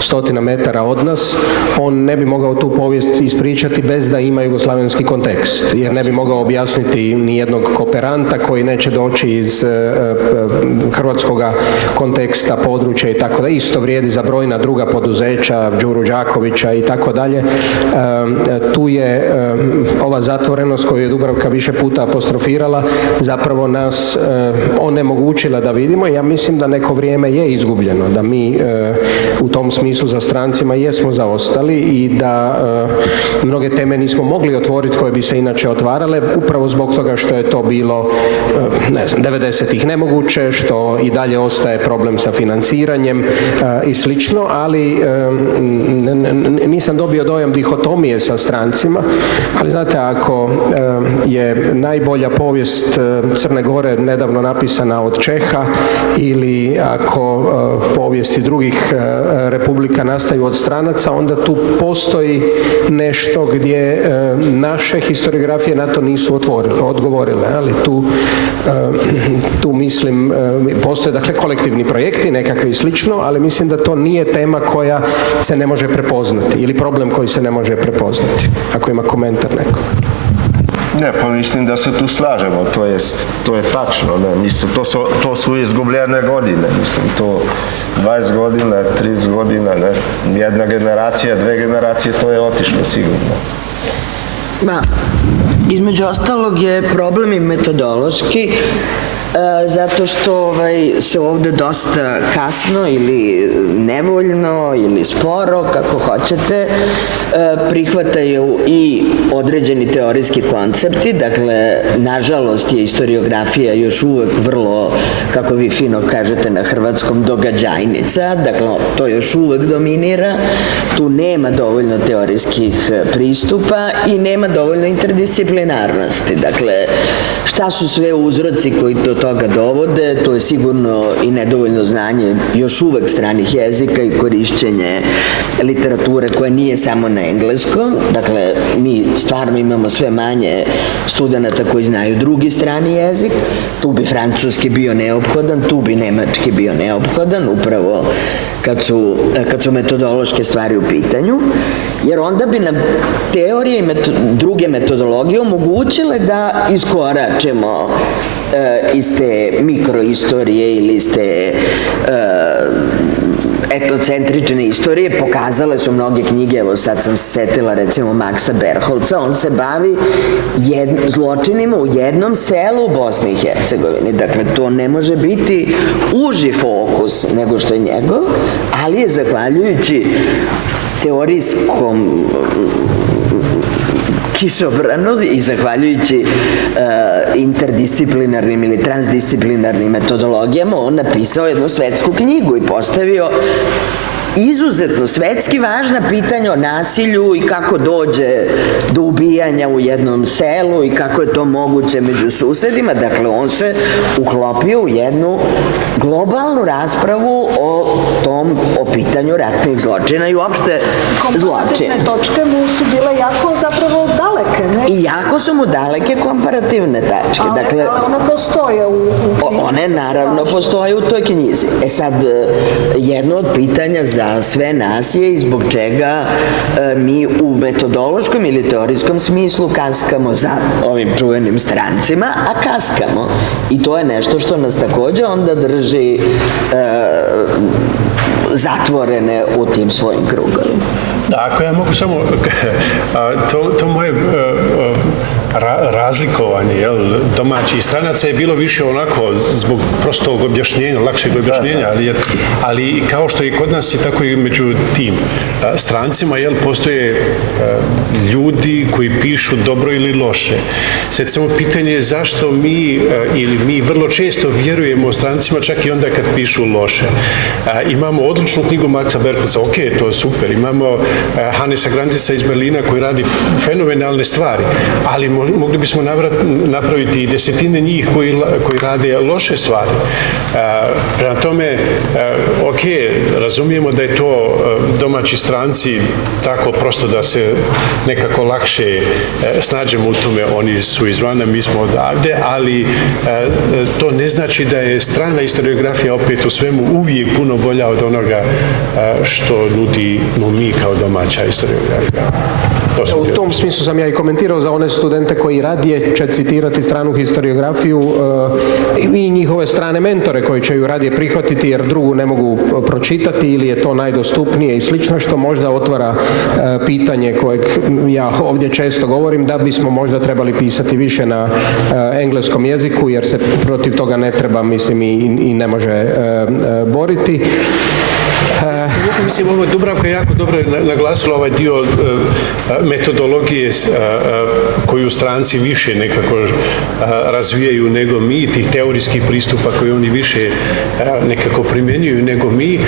stotina metara od nas, on ne bi mogao tu povijest ispričati bez da ima jugoslavenski kontekst, jer ne bi mogao objasniti ni jednog kooperanta koji neće doći iz hrvatskog konteksta, područja i tako da. Isto vrijedi za brojna druga poduzeća, Đuru Đakovića i tako dalje. Tu je ova zatvorenost koju je Dubravka više puta apostrofirala zapravo nas onemogućila da vidimo. Ja mislim da neko vrijeme je izgubljeno, da mi u tom smislu za strancima jesmo zaostali i da mnoge teme nismo mogli otvoriti koje bi se inače otvarale, upravo zbog toga što je to bilo, 90-ih nemoguće, što i dalje ostaje problem sa financiranjem i slično, ali nisam dobio dojam dihotomije sa strancima, ali znate, ako je najbolja povijest Crne Gore nedavno napisana od Čeha ili ako povijesti drugih republika nastaju od stranaca, onda tu postoji nešto gdje naše historiografije na to nisu odgovorile, ali tu mislim, postoje dakle kolektivni projekti, nekakvi slično, ali mislim da to nije tema koja se ne može prepoznati ili problem koji se ne može prepoznati. Ako ima komentar neko. Ne, pa mislim da se tu slažemo, to je tačno, ne, mislim, to su izgubljene godine, mislim, to 20 godina, 30 godina, ne, jedna generacija, dve generacije, to je otišlo sigurno. Između ostalog je problem i metodološki, zato što se ovde dosta kasno ili nevoljno ili sporo, kako hoćete, prihvataju i određeni teorijski koncepti. Dakle, nažalost je historiografija još uvek vrlo, kako vi fino kažete na hrvatskom, događajnica. Dakle, to još uvek dominira. Tu nema dovoljno teorijskih pristupa i nema dovoljno interdisciplinarnosti. Dakle, šta su sve uzroci koji do toga dovode, to je sigurno i nedovoljno znanje još uvek stranih jezika i korišćenje literature koja nije samo na engleskom. Dakle, mi stvarno imamo sve manje studenata koji znaju drugi strani jezik. Tu bi francuski bio neophodan, tu bi nemački bio neophodan, upravo kad su metodološke stvari u pitanju, jer onda bi nam teorije i druge metodologije omogućile da iskoračemo iz te mikroistorije ili iz te etnocentrične istorije. Pokazale su mnoge knjige, evo sad sam se setila recimo Maksa Berholca, on se bavi zločinima u jednom selu u Bosni i Hercegovini. Dakle, to ne može biti uži fokus nego što je njegov, ali je zahvaljujući teorijskom kišobranu i zahvaljujući interdisciplinarnim ili transdisciplinarnim metodologijama on napisao jednu svetsku knjigu i postavio izuzetno svetski važna pitanja o nasilju i kako dođe do ubijanja u jednom selu i kako je to moguće među susedima. Dakle, on se uklopio u jednu globalnu raspravu o pitanju ratnih zločina i uopšte zločina. Komparativne točke mu su bile jako zapravo daleke, ne? I jako su mu daleke komparativne tačke. Ali one postoje u knjizi. One naravno postoje u toj knjizi. Sad, jedno od pitanja za sve nas je i zbog čega mi u metodološkom ili teorijskom smislu kaskamo za ovim čuvenim strancima, a kaskamo. I to je nešto što nas takođe onda drži zatvorene u tim svojim krugovima. Da, ako ja mogu samo, to moje razlikovanje domaćih stranaca je bilo više onako zbog prostog objašnjenja, lakšeg objašnjenja, ali kao što i kod nas je tako i među tim strancima, postoje ljudi koji pišu dobro ili loše. Sad samo pitanje je zašto mi vrlo često vjerujemo strancima čak i onda kad pišu loše. Imamo odličnu knjigu Maksa Berkolca, ok, to je super, imamo Hanesa Granzica iz Berlina koji radi fenomenalne stvari, ali mogli bismo napraviti i desetine njih koji rade loše stvari. Prema tome, ok, ok, razumijemo da je to domaći stranci tako prosto da se nekako lakše snađemo u tome, oni su izvana, mi smo odavde, ali to ne znači da je strana historiografija opet u svemu uvijek puno bolja od onoga što nudimo mi kao domaća historiografija. U tom smislu sam ja i komentirao za one studente koji radije će citirati stranu historiografiju i njihove strane mentore koji će ju radije prihvatiti jer drugu ne mogu pročitati ili je to najdostupnije i slično, što možda otvara pitanje kojeg ja ovdje često govorim, da bismo možda trebali pisati više na engleskom jeziku jer se protiv toga ne treba, mislim, i ne može boriti. Mislim, ovo je Dubravka jako dobro naglasila ovaj dio metodologije koju stranci više nekako razvijaju nego mi, tih teorijskih pristupa koje oni više nekako primjenjuju nego mi,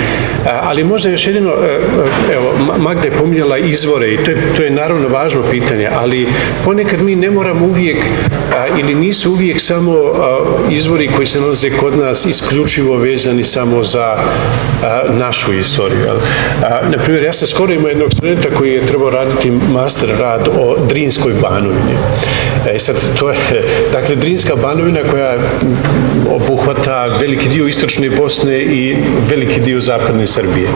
ali možda još jedino, evo, Magda je pominjala izvore i to je naravno važno pitanje, ali ponekad mi ne moramo uvijek ili nisu uvijek samo izvori koji se nalaze kod nas isključivo vezani samo za našu istoriju. Naprimjer, ja sam skoro imao jednog studenta koji je trebao raditi master rad o Drinskoj Banovini. Sad, to je, dakle, Drinska Banovina koja obuhvata veliki dio istočne Bosne i veliki dio zapadne Srbije.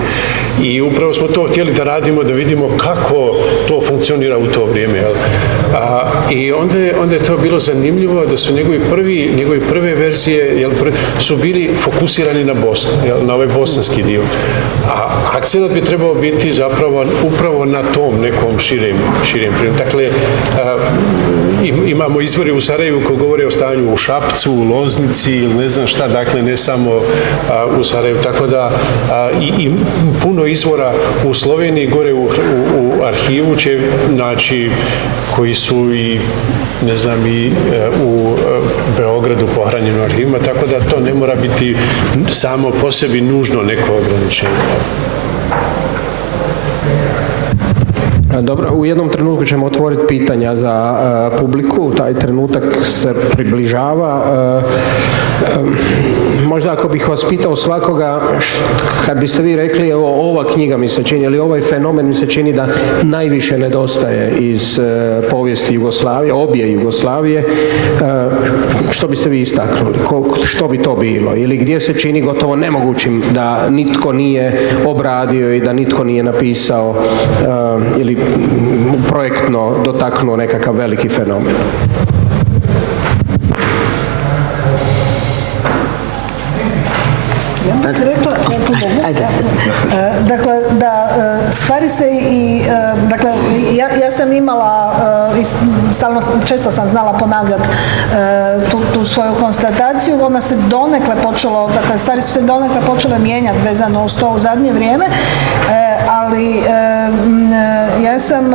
I upravo smo to htjeli da radimo, da vidimo kako to funkcionira u to vrijeme. I onda je to bilo zanimljivo da su njegove prve verzije su bili fokusirani na Bosnu, na ovaj bosanski dio. A akcent bi trebao biti zapravo upravo na tom nekom širem primjeru. Dakle, imamo izvore u Sarajevu koji govore o stanju u Šapcu, u Loznici ili ne znam šta, dakle ne samo u Sarajevu, tako da i puno izvora u Sloveniji gore u arhivu će naći koji su i ne znam i u Beogradu pohranjeni u arhivima, tako da to ne mora biti samo po sebi nužno neko ograničenje. Dobro, u jednom trenutku ćemo otvoriti pitanja za publiku, taj trenutak se približava. Možda ako bih vas pitao svakoga, kad biste vi rekli evo ova knjiga mi se čini, ili ovaj fenomen mi se čini da najviše nedostaje iz povijesti Jugoslavije, obje Jugoslavije, što biste vi istaknuli? Što bi to bilo? Ili gdje se čini gotovo nemogućim da nitko nije obradio i da nitko nije napisao ili projektno dotaknuo nekakav veliki fenomen? Dakle, da stvari se i, dakle, ja sam imala, često sam znala ponavljati tu svoju konstataciju, ona se donekle počelo, dakle, stvari su se donekle počele mijenjati vezano uz to u zadnje vrijeme, ali ja sam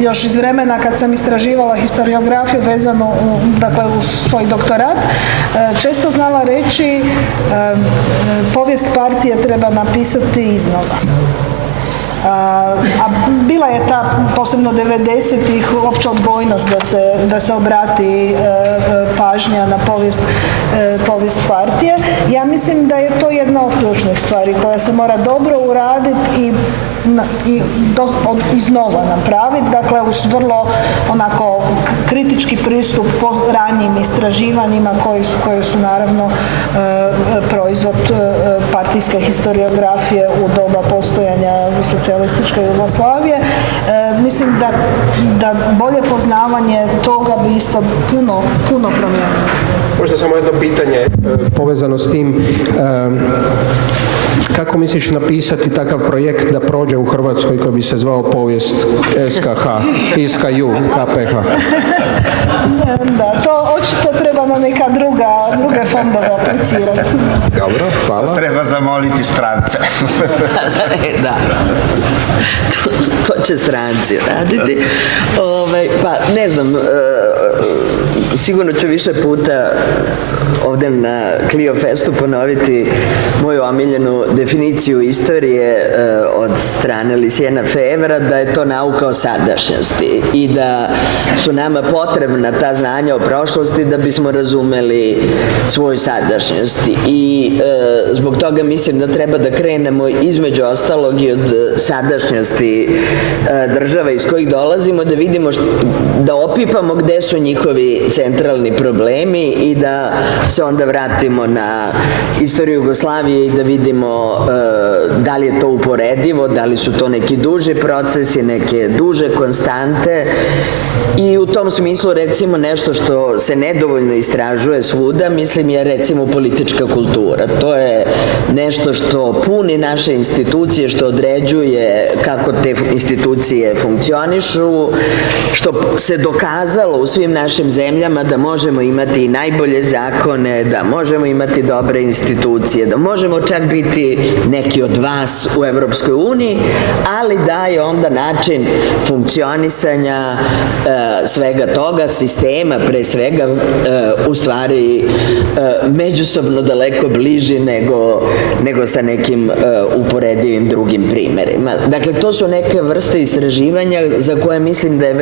još iz vremena kad sam istraživala historiografiju vezano dakle, u svoj doktorat, često znala reći povijest partije treba napisati iznova. A bila je ta, posebno 90-ih, opća odbojnost da se obrati pažnja na povijest partije. Ja mislim da je to jedna od ključnih stvari koja se mora dobro uraditi i iznova napraviti, dakle uz vrlo onako kritički pristup po ranijim istraživanjima koji su naravno proizvod partijske historiografije u doba postojanja socijalističke Jugoslavije. Mislim da bolje poznavanje toga bi isto puno promijenilo. Možda samo jedno pitanje povezano s tim. Kako misliš napisati takav projekt da prođe u Hrvatskoj koji bi se zvao povijest SKH, SKU, KPH? Da, to očito treba na neka druge fondove aplicirati. Dobro, hvala. Treba zamoliti strance. Da, to će stranci raditi. Pa ne znam, sigurno ću više puta ovdje na Clio Festu ponoviti moju omiljenu definiciju istorije od strane Luciana Febvra da je to nauka o sadašnjosti i da su nama potrebna ta znanja o prošlosti da bismo razumeli svoju sadašnjost. I zbog toga mislim da treba da krenemo između ostalog i od sadašnjosti država iz kojih dolazimo, da vidimo, da opipamo gde su njihovi centralni problemi i da se onda vratimo na istoriju Jugoslavije i da vidimo da li je to uporedivo, da li su to neki duži procesi, neke duže konstante. I u tom smislu recimo nešto što se nedovoljno istražuje svuda, mislim, je recimo politička kultura. To je nešto što puni naše institucije, što određuje kako te institucije funkcionišu, što se dokazalo u svim našim zemljama da možemo imati i najbolje zakone, da možemo imati dobre institucije, da možemo čak biti neki od vas u Evropskoj uniji, ali da je onda način funkcionisanja svega toga, sistema pre svega, u stvari međusobno daleko bliži nego sa nekim uporedivim drugim primerima. Dakle, to su neke vrste istraživanja za koje mislim da je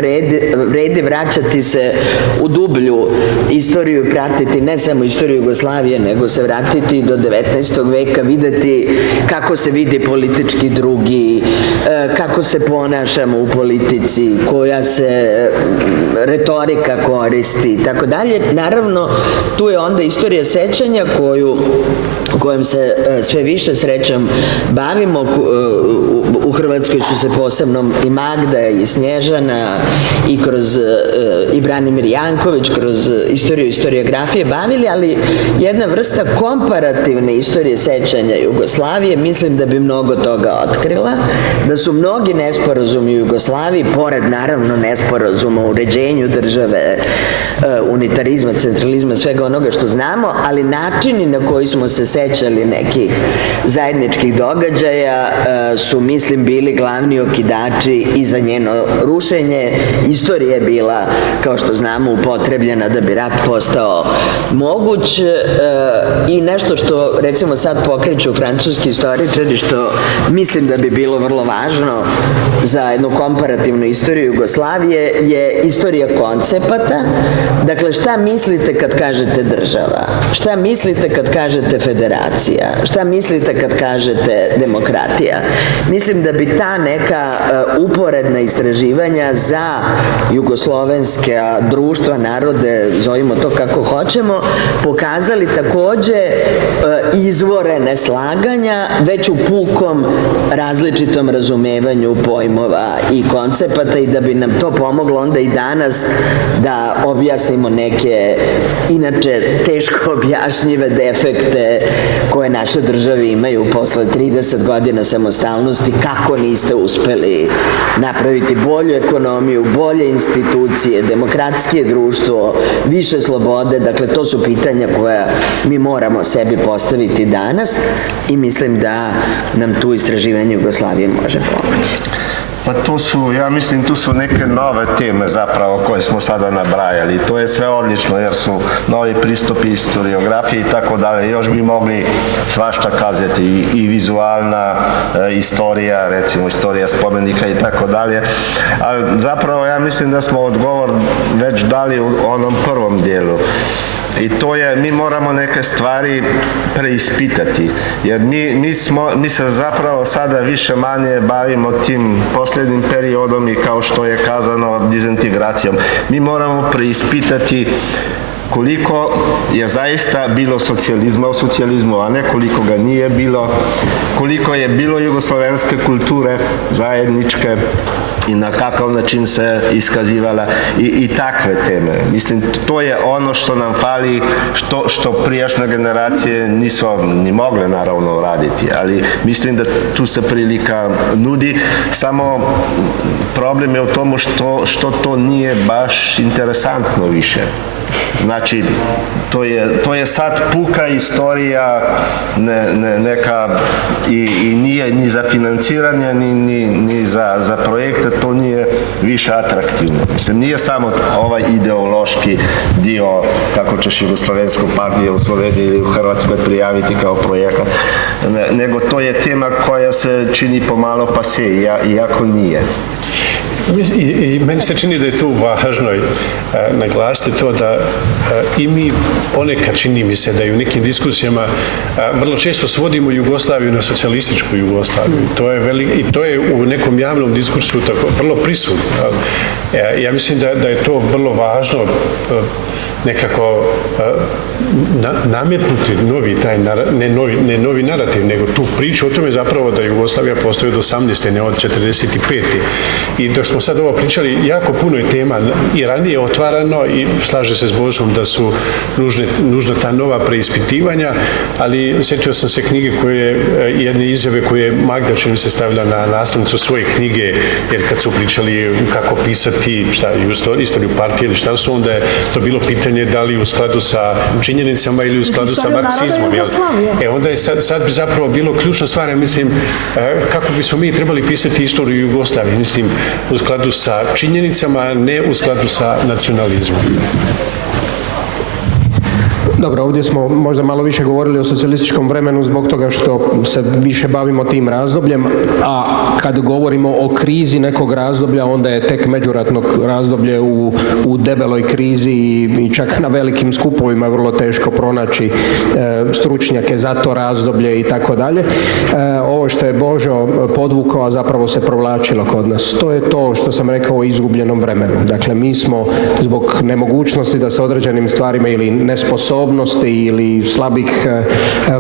vredi vraćati se u dublju istoriju i pratiti ne samo istoriju Jugoslavije, nego se vratiti do 19. veka, videti kako se vidi politički drugi, kako se ponašamo u politici, koja se retorika koristi i tako dalje. Naravno, tu je onda istorija sećanja kojom se sve više srećom bavimo. U Hrvatskoj su se posebno i Magda i Snježana i Branimir Janković kroz istoriografije bavili, ali jedna vrsta komparativne istorije sećanja Jugoslavije mislim da bi mnogo toga otkrila, da su mnogi nesporazumi u Jugoslaviji, pored naravno nesporazuma u uređenju države, unitarizma, centralizma, svega onoga što znamo, ali načini na koji smo se sećali nekih zajedničkih događaja su, mislim, bili glavni okidači i za njeno rušenje. Istorija je bila, kao što znamo, upotrebljena da bi rat postao moguć i nešto što, recimo, sad pokreću francuski istoričari, što mislim da bi bilo vrlo važno za jednu komparativnu istoriju Jugoslavije, je istorija koncepata. Dakle, šta mislite kad kažete država? Šta mislite kad kažete federacija? Šta mislite kad kažete demokratija? Mislim da bi ta neka uporedna istraživanja za jugoslovenska društva, narode, zovimo to kako hoćemo, pokazali takođe izvore neslaganja već u pukom različitom razumevanju pojmova i koncepata i da bi nam to pomoglo onda i danas da objasnimo neke inače teško objašnjive defekte koje naše države imaju posle 30 godina samostalnosti, kako niste uspeli napraviti bolju ekonomiju, bolje institucije, demokratskije društvo, više slobode. Dakle, to su pitanja koja mi moramo sebi postaviti danas i mislim da nam tu istraživanje Jugoslavije može pomoći. Pa ja mislim, tu su neke nove teme zapravo koje smo sada nabrajali. To je sve odlično jer su novi pristupi historiografiji i tako dalje. Još bi mogli svašta kazati i vizualna istorija, recimo istorija spomenika i tako dalje. Ali zapravo ja mislim da smo odgovor već dali u onom prvom dijelu. I to je, mi moramo neke stvari preispitati, jer mi se zapravo sada više manje bavimo tim posljednjim periodom i kao što je kazano dezintegracijom. Mi moramo preispitati koliko je zaista bilo socijalizma u socijalizmu, a ne koliko ga nije bilo, koliko je bilo jugoslovenske kulture zajedničke i na kakav način se iskazivala i takve teme. Mislim, to je ono što nam fali, što prijašnje generacije nisu ni mogle naravno raditi, ali mislim da tu se prilika nudi, samo problem je u tomu što to nije baš interesantno više. Znači, to je sad puka istorija neka i nije ni za financiranje, ni za projekte, to nije više atraktivno. Mislim, nije samo ovaj ideološki dio kako ćeš Jugoslavensku partiju u Sloveniji ili u Hrvatskoj prijaviti kao projekat, nego to je tema koja se čini pomalo pase, iako nije. I meni se čini da je tu važno naglasiti to da i mi ponekad čini mi se da i u nekim diskusijama vrlo često svodimo Jugoslaviju na socijalističku Jugoslaviju. I to je u nekom javnom diskursu tako vrlo prisutno. Ja mislim da je to vrlo važno nekako nametnuti novi taj, ne novi narativ, nego tu priču o tome zapravo da Jugoslavija postoji od 18. ne od 45. I dok smo sad ovo pričali, jako puno je tema i ranije otvarano i slaže se s Božom da su nužna ta nova preispitivanja, ali sjetio sam se knjige jedne izjave koje je Magda čini se stavila na naslovnicu svoje knjige, jer kad su pričali kako pisati istoriju partije ili šta su, onda je to bilo pitanje da li u skladu sa činjenicama ili u skladu sa marksizmom. Onda je sad bi zapravo bilo ključna stvar, ja mislim, kako bismo mi trebali pisati istoriju Jugoslavije, mislim, u skladu sa činjenicama, a ne u skladu sa nacionalizmom. Dobro, ovdje smo možda malo više govorili o socijalističkom vremenu zbog toga što se više bavimo tim razdobljem, a kad govorimo o krizi nekog razdoblja, onda je tek međuratno razdoblje u debeloj krizi i čak na velikim skupovima je vrlo teško pronaći stručnjake za to razdoblje i tako dalje. Ovo što je Božo podvukao, a zapravo se provlačilo kod nas. To je to što sam rekao o izgubljenom vremenu. Dakle, mi smo zbog nemogućnosti da se određenim stvarima ili nesposobnosti ili slabih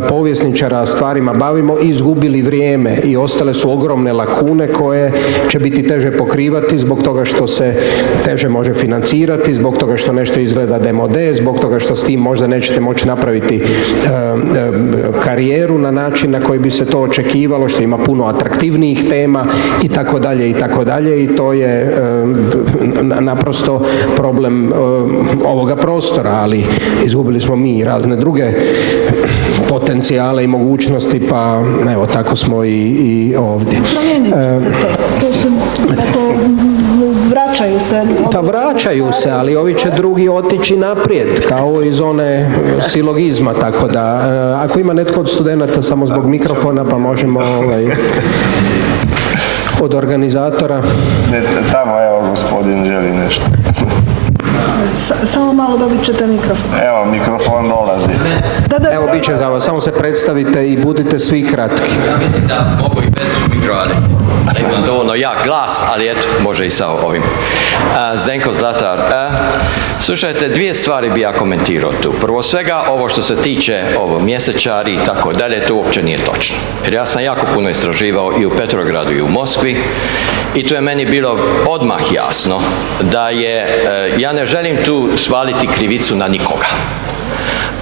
povjesničara stvarima bavimo, izgubili vrijeme i ostale su ogromne lakune koje će biti teže pokrivati zbog toga što se teže može financirati, zbog toga što nešto izgleda demode, zbog toga što s tim možda nećete moći napraviti karijeru na način na koji bi se to očekivalo, što ima puno atraktivnijih tema i tako dalje i tako dalje, i to je naprosto problem ovoga prostora, ali izgubili smo mi razne druge potencijale i mogućnosti, pa evo tako smo i ovdje. Promijenit će se to. Vraćaju se. Pa vraćaju se, ali ovi će drugi otići naprijed, kao iz one silogizma, tako da ako ima netko od studenata samo zbog mikrofona, pa možemo od organizatora. Tamo, evo, gospodin želi nešto. Samo malo dobit ćete mikrofon. Evo, mikrofon dolazi. Da. Evo, bit će za vas, samo se predstavite i budite svi kratki. Ja mislim da mogu i bez mikro, ali imam dovoljno jak glas, ali eto, može i sa ovim. Zdenko Zlatar. Slušajte, dvije stvari bi ja komentirao tu. Prvo svega, ovo što se tiče mjesečari i tako dalje, to uopće nije točno. Jer ja sam jako puno istraživao i u Petrogradu i u Moskvi, i tu je meni bilo odmah jasno da ja ne želim tu svaliti krivicu na nikoga,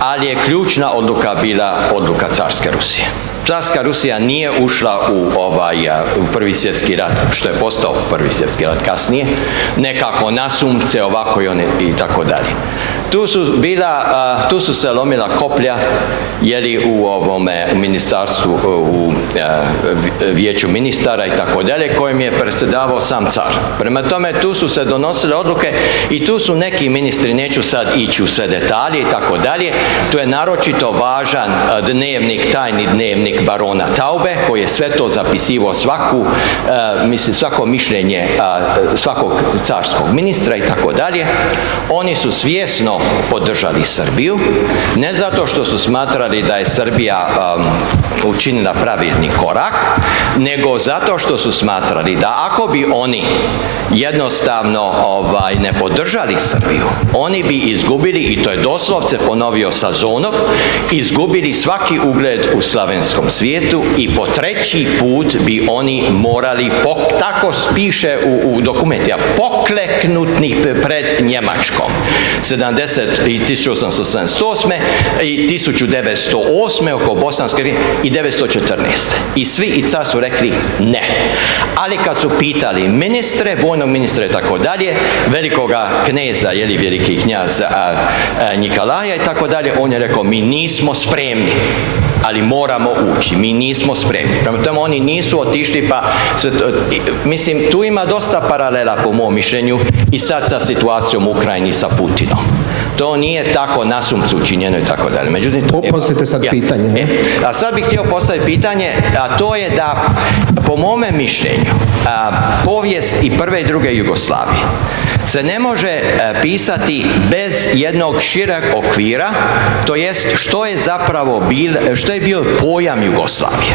ali je ključna odluka bila odluka Carske Rusije. Carska Rusija nije ušla u Prvi svjetski rat, što je postao Prvi svjetski rat kasnije, nekako nasumce, ovako i tako dalje. Tu su se lomila koplja, jeli u ministarstvu, u vijeću ministara i tako dalje, kojim je predsjedavao sam car. Prema tome, tu su se donosile odluke i tu su neki ministri, neću sad ići u sve detalje i tako dalje, tu je naročito važan tajni dnevnik barona Taube, koji je sve to zapisivao svako mišljenje svakog carskog ministra i tako dalje. Oni su svjesno podržali Srbiju, ne zato što su smatrali da je Srbija učinila pravilni korak, nego zato što su smatrali da ako bi oni jednostavno ne podržali Srbiju, oni bi izgubili, i to je doslovce ponovio Sazonov, izgubili svaki ugled u slavenskom svijetu i po treći put bi oni morali, tako piše u dokumentima, pokleknuti pred Njemačkom. 1878. i 1908. oko Bosanske i 1914. I svi i car su rekli ne. Ali kad su pitali ministre, vojnog ministra i tako dalje, velikoga kneza, veliki knjaz Nikolaja i tako dalje, on je rekao mi nismo spremni. ali moramo ući, mi nismo spremni. Prema tome oni nisu otišli, pa mislim, tu ima dosta paralela po mom mišljenju i sad sa situacijom u Ukrajini sa Putinom. To nije tako nasumcu učinjeno i tako dalje. Međutim, Postavite sad pitanje. A sad bih htio postaviti pitanje, a to je da, po mome mišljenju, povijest i prve i druge Jugoslavije se ne može pisati bez jednog šireg okvira, to jest što je bio pojam Jugoslavije.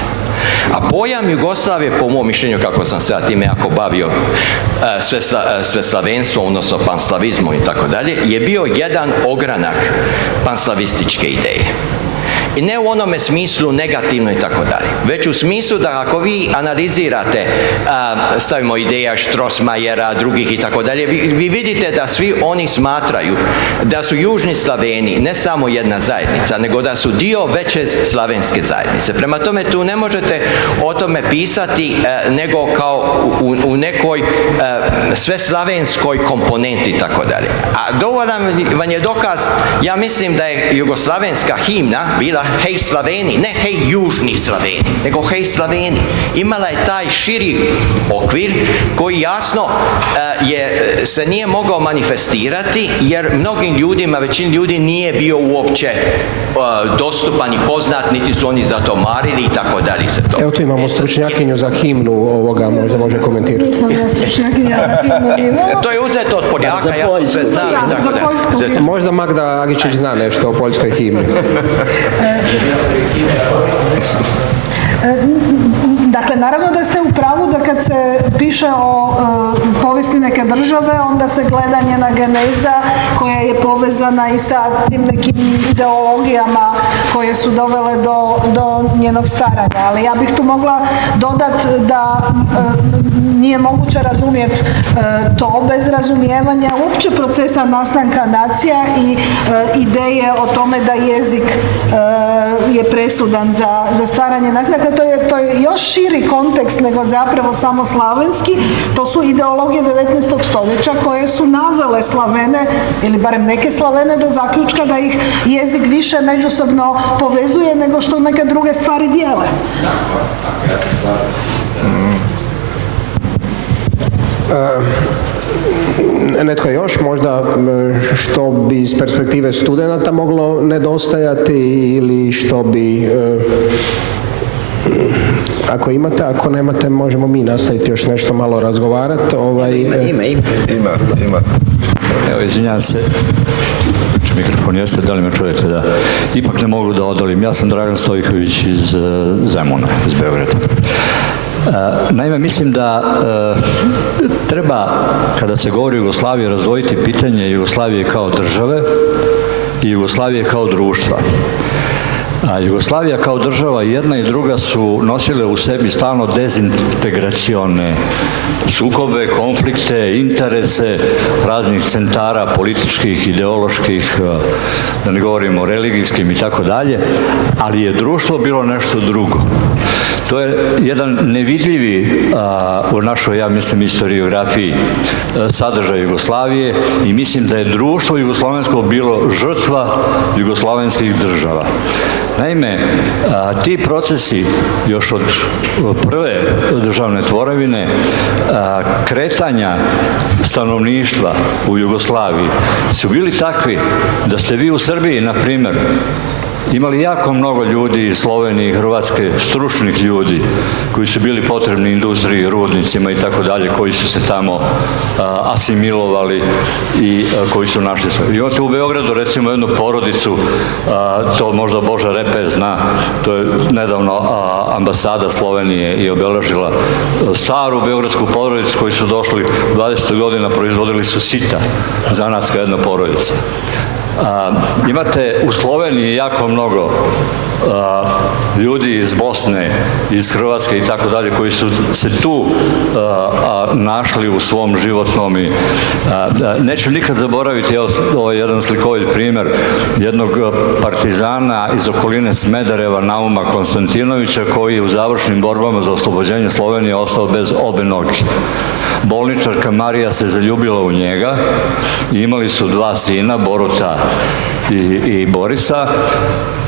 A pojam Jugoslavije, po mom mišljenju, kako sam se time jako bavio sveslavenstvom, odnosno panslavizmom i tako dalje, je bio jedan ogranak panslavističke ideje. I ne u onome smislu negativno i tako dalje, već u smislu da ako vi analizirate, stavimo ideja Strossmayera, drugih i tako dalje, vi vidite da svi oni smatraju da su južni Slaveni ne samo jedna zajednica, nego da su dio veće slavenske zajednice. Prema tome, tu ne možete o tome pisati nego kao u nekoj sveslavenskoj komponenti i tako dalje. A dovoljan vam je dokaz, ja mislim da je jugoslavenska himna bila Hej Slaveni, ne hej južni Slaveni, nego hej Slaveni. Imala je taj širi okvir koji jasno se nije mogao manifestirati, jer mnogim ljudima, većini ljudi nije bio uopće dostupan i poznat, niti su oni za to marili i tako dalje se to. Evo tu imamo stručnjakinju za himnu, ovoga možda može komentirati. Nisam ja stručnjakinja za himnu. To je uzeto od Poljaka, ja to sve znam i tako dalje. Možda Magda Agičić zna nešto o poljskoj himni. Dakle, naravno da ste u pravu da kad se piše o povijesti neke države, onda se gleda njena geneza koja je povezana i sa tim nekim ideologijama koje su dovele do njenog stvaranja. Ali ja bih tu mogla dodati da nije moguće razumjeti to bez razumijevanja uopće procesa nastanka nacija i ideje o tome da jezik je presudan za stvaranje nacija. Dakle, to je još širi kontekst nego zapravo samo slavenski. To su ideologije 19. stoljeća koje su navele Slavene, ili barem neke Slavene, do zaključka da ih jezik više međusobno povezuje nego što neke druge stvari dijele. Netko još možda što bi iz perspektive studenata moglo nedostajati ili što bi ako imate, ako nemate možemo mi nastaviti još nešto malo razgovarati. Ima. Evo, izvinjam se, mikrofon jeste, da li me čujete? Da. Ipak ne mogu da odolim. Ja sam Dragan Stojković iz Zemuna, iz Beograda. Naime, mislim da treba, kada se govori o Jugoslaviji, razdvojiti pitanje Jugoslavije kao države i Jugoslavije kao društva. A Jugoslavija kao država, jedna i druga, su nosile u sebi stalno dezintegracione sukobe, konflikte, interese raznih centara političkih, ideoloških, da ne govorimo religijskim i tako dalje, ali je društvo bilo nešto drugo. To je jedan nevidljivi u našoj, ja mislim, historiografiji sadržaj Jugoslavije i mislim da je društvo jugoslovensko bilo žrtva jugoslavenskih država. Naime, ti procesi još od prve državne tvorevine, kretanja stanovništva u Jugoslaviji su bili takvi da ste vi u Srbiji, na primjer, imali jako mnogo ljudi iz Slovenije i Hrvatske, stručnih ljudi koji su bili potrebni industriji, rudnicima i tako dalje, koji su se tamo asimilovali i koji su našli sve. Imate u Beogradu recimo jednu porodicu, to možda Boža Repe zna, to je nedavno ambasada Slovenije i obeležila staru beogradsku porodicu koji su došli 20. godina, proizvodili su sita, zanatska jedna porodica. Imate u Sloveniji jako mnogo ljudi iz Bosne, iz Hrvatske i tako dalje, koji su se tu našli u svom životnom i neću nikad zaboraviti, ovo je jedan slikovit primjer jednog partizana iz okoline Smedereva, Nauma Konstantinovića, koji je u završnim borbama za oslobođenje Slovenije ostao bez obe noge. Bolničarka Marija se zaljubila u njega i imali su dva sina, Boruta i Borisa.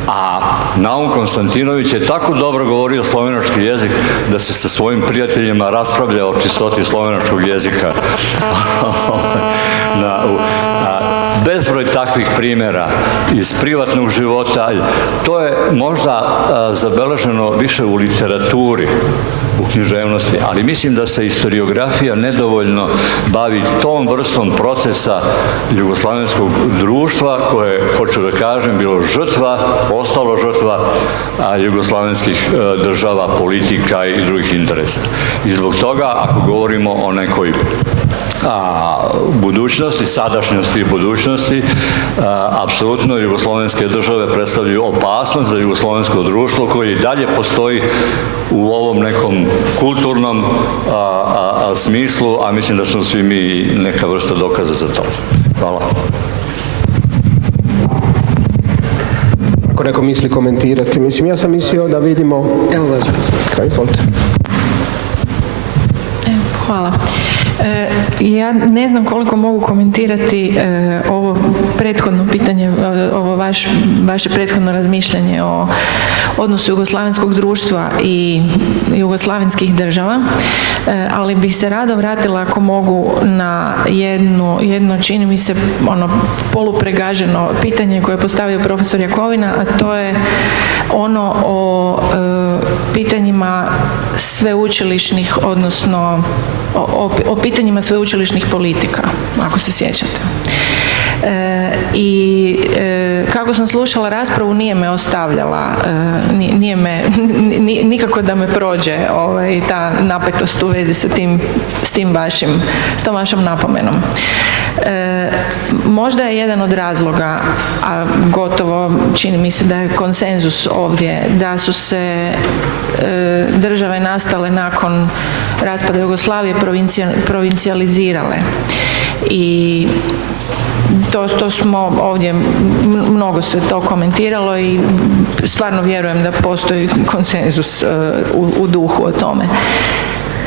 A Naum Konstantinović je tako dobro govorio slovenački jezik da se sa svojim prijateljima raspravlja o čistoti slovenačkog jezika. Bezbroj takvih primjera iz privatnog života. To je možda zabeleženo više u literaturi, u književnosti, ali mislim da se historiografija nedovoljno bavi tom vrstom procesa jugoslavenskog društva koje, hoću da kažem, bilo žrtva, ostalo žrtva jugoslavenskih država, politika i drugih interesa. I zbog toga, ako govorimo o nekoj budućnosti, sadašnjosti i budućnosti, apsolutno jugoslovenske države predstavljaju opasnost za jugoslovensko društvo koje i dalje postoji u ovom nekom kulturnom smislu, a mislim da smo svi mi neka vrsta dokaza za to. Hvala. Ako neko misli komentirati, mislim, ja sam mislio da vidimo... Evo vas. Izvolite. Hvala. Ja ne znam koliko mogu komentirati ovo prethodno pitanje, ovo vaše prethodno razmišljanje o odnosu jugoslavenskog društva i jugoslavenskih država, ali bih se rado vratila, ako mogu, na jedno čini mi se polupregaženo pitanje koje je postavio profesor Jakovina, a to je ono o pitanjima sveučilišnih, odnosno o pitanjima sveučilišnih politika, ako se sjećate. I kako sam slušala raspravu, nije me ostavljala, nikako da me prođe ta napetost u vezi sa s tom vašom napomenom. Možda je jedan od razloga, a gotovo čini mi se da je konsenzus ovdje, da su se države nastale nakon raspada Jugoslavije provincijalizirale. I to smo ovdje, mnogo se to komentiralo i stvarno vjerujem da postoji konsenzus u duhu o tome.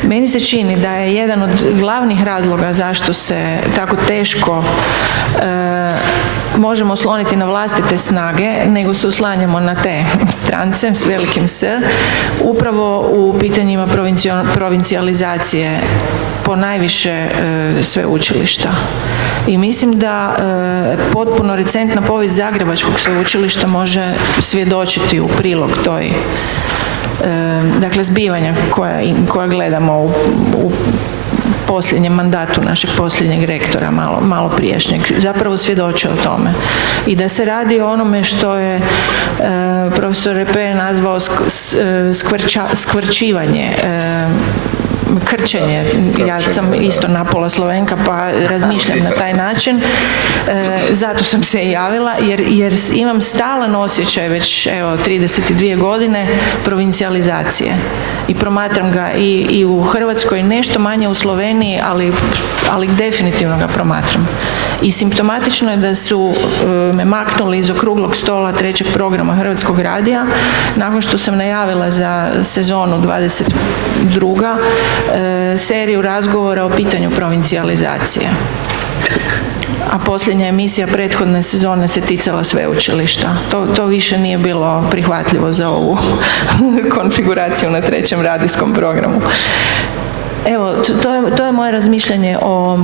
Meni se čini da je jedan od glavnih razloga zašto se tako teško možemo osloniti na vlastite snage, nego se oslanjamo na te strance s velikim S, upravo u pitanjima provincijalizacije ponajviše sveučilišta. I mislim da potpuno recentna povijest Zagrebačkog sveučilišta može svjedočiti u prilog toj zbivanja koja gledamo u posljednjem mandatu našeg posljednjeg rektora, malo priješnjeg, zapravo svjedoče o tome. I da se radi o onome što je profesor Repe nazvao skvrčivanje, krčenje. Ja sam isto napola Slovenka, pa razmišljam na taj način. Zato sam se i javila, jer imam stalan osjećaj već 32 godine provincijalizacije. I promatram ga i u Hrvatskoj, nešto manje u Sloveniji, ali definitivno ga promatram. I simptomatično je da su me maknuli iz okruglog stola 3. programa Hrvatskog radija, nakon što sam najavila za sezonu 22. seriju razgovora o pitanju provincijalizacije. A posljednja emisija prethodne sezone se ticala sveučilišta. To više nije bilo prihvatljivo za ovu konfiguraciju na 3. radijskom programu. Evo, to je moje razmišljanje o...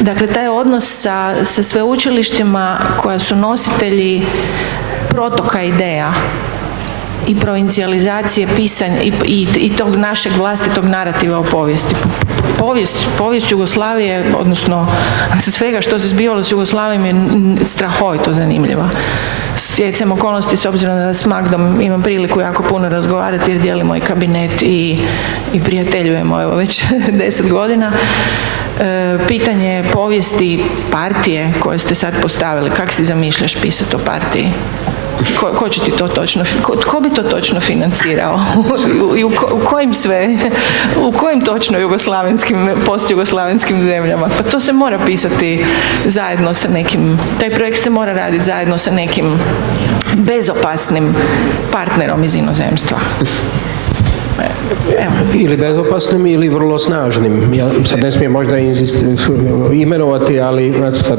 Dakle, taj odnos sa sveučilištima koja su nositelji protoka ideja i provincijalizacije pisanja i tog našeg vlastitog narativa o povijesti. Povijest Jugoslavije, odnosno svega što se zbivalo s Jugoslavijom, je strahovito zanimljiva. Stjecajem okolnosti, s obzirom da s Magdom imam priliku jako puno razgovarati jer dijelimo i kabinet i prijateljujemo već 10 godina. Pitanje povijesti partije koje ste sad postavili, kako si zamišljaš pisati o partiji? Ko će ti to točno, ko bi to točno financirao? I u kojim točno postjugoslavenskim zemljama? Pa to se mora pisati zajedno sa nekim, taj projekt se mora raditi zajedno sa nekim bezopasnim partnerom iz inozemstva. Ili bezopasnim ili vrlo snažnim. Ja sad ne smijem možda imenovati, ali sad,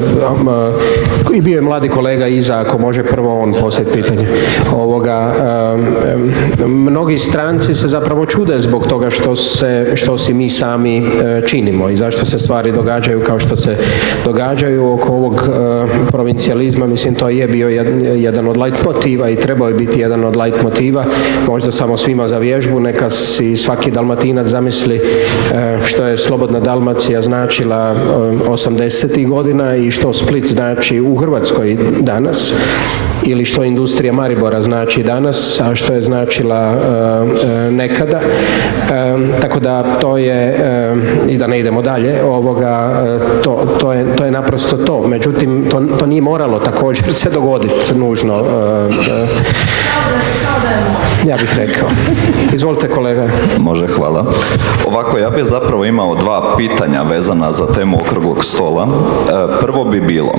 i bio je mladi kolega Iza, ako može prvo on postaviti pitanje. Mnogi stranci se zapravo čude zbog toga što si mi sami činimo i zašto se stvari događaju kao što se događaju oko ovog provincijalizma. Mislim, to je bio jedan od leitmotiva i trebao je biti jedan od leitmotiva, možda samo svima za vježbu, neka si svaki Dalmatinac zamisli što je Slobodna Dalmacija značila 80. godina i što Split znači u Hrvatskoj danas, ili što industrija Maribora znači danas, a što je značila nekada. Tako da to je, i da ne idemo dalje, to je naprosto to. Međutim, to nije moralo također se dogoditi nužno. Ja bih rekao. Izvolite, kolega. Može, hvala. Ovako, ja bih zapravo imao dva pitanja vezana za temu okruglog stola. Prvo bi bilo,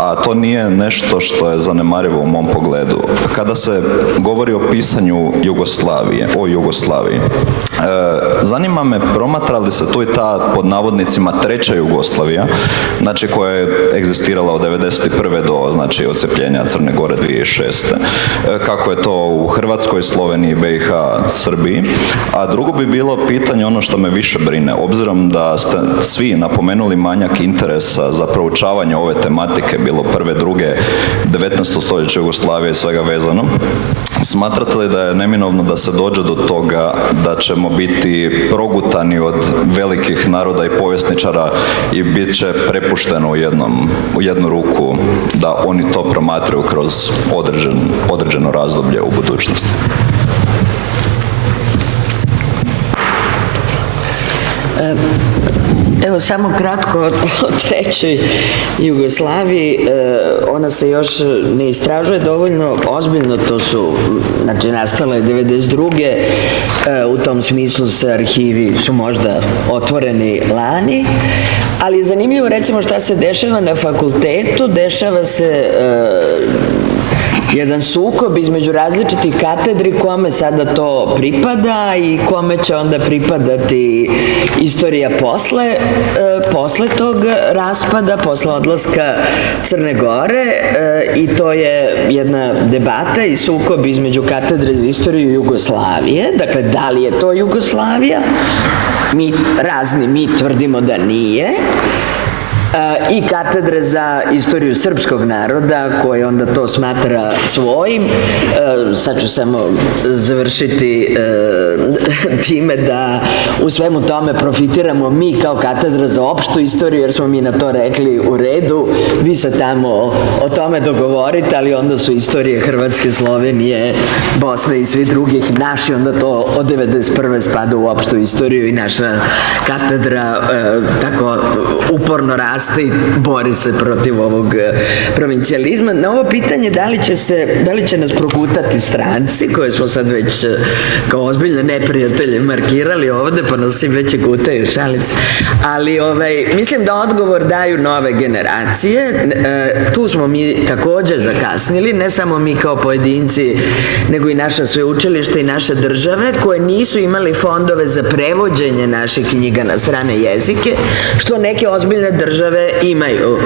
a to nije nešto što je zanemarivo u mom pogledu. Kada se govori o pisanju o Jugoslaviji, zanima me, promatra li se tu i ta, pod navodnicima, treća Jugoslavija, znači koja je egzistirala od 1991. do, znači, odcepljenja Crne Gore 2006. Kako je to u Hrvatskoj, Sloveniji, BiH, Srbiji. A drugo bi bilo pitanje, ono što me više brine, obzirom da ste svi napomenuli manjak interesa za proučavanje ove tematike, bilo prve, druge, 19. stoljeća Jugoslavije i svega vezano, smatrate li da je neminovno da se dođe do toga da ćemo biti progutani od velikih naroda i povjesničara i bit će prepušteno u jednu ruku da oni to promatraju kroz određeno razdoblje u budućnosti? Evo, samo kratko o trećoj Jugoslaviji. Ona se još ne istražuje dovoljno ozbiljno, to su, znači, nastale 92. U tom smislu se arhivi su možda otvoreni lani, ali je zanimljivo, recimo, šta se dešava na fakultetu. Dešava se jedan sukob između različitih katedri kome sada to pripada i kome će onda pripadati istorija posle tog raspada, posle odlaska Crne Gore, i to je jedna debata i sukob između katedre za istoriju Jugoslavije. Dakle, da li je to Jugoslavija? Mi tvrdimo da nije. I katedre za istoriju srpskog naroda, koje onda to smatra svojim. Sad ću samo završiti time da u svemu tome profitiramo mi kao katedra za opštu istoriju, jer smo mi na to rekli u redu, vi se tamo o tome dogovorite, ali onda su istorije Hrvatske, Slovenije, Bosne i svi drugih naši, onda to od 1991. spada u opštu istoriju i naša katedra tako uporno raste i bori se protiv ovog provincijalizma. Na ovo pitanje da li će nas progutati stranci, koje smo sad već kao ozbiljne neprijatelje markirali ovde, pa nas i već gutaju, šalim se. Ali mislim da odgovor daju nove generacije. Tu smo mi takođe zakasnili, ne samo mi kao pojedinci, nego i naša sveučilišta i naše države, koje nisu imali fondove za prevođenje naših knjiga na strane jezike, što neke ozbiljne države imaju.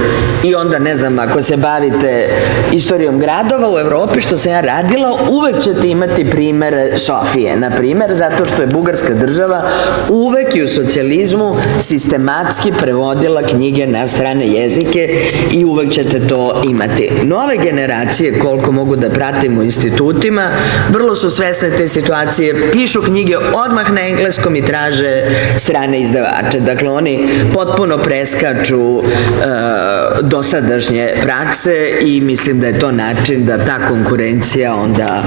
I onda, ne znam, ako se bavite istorijom gradova u Evropi, što sam ja radila, uvek ćete imati primere Sofije, na primer, zato što je Bugarska država uvek i u socijalizmu sistematski prevodila knjige na strane jezike i uvek ćete to imati. Nove generacije, koliko mogu da pratim u institutima, vrlo su svesne te situacije, pišu knjige odmah na engleskom i traže strane izdavače. Dakle, oni potpuno preskaču dosadašnje prakse i mislim da je to način da ta konkurencija onda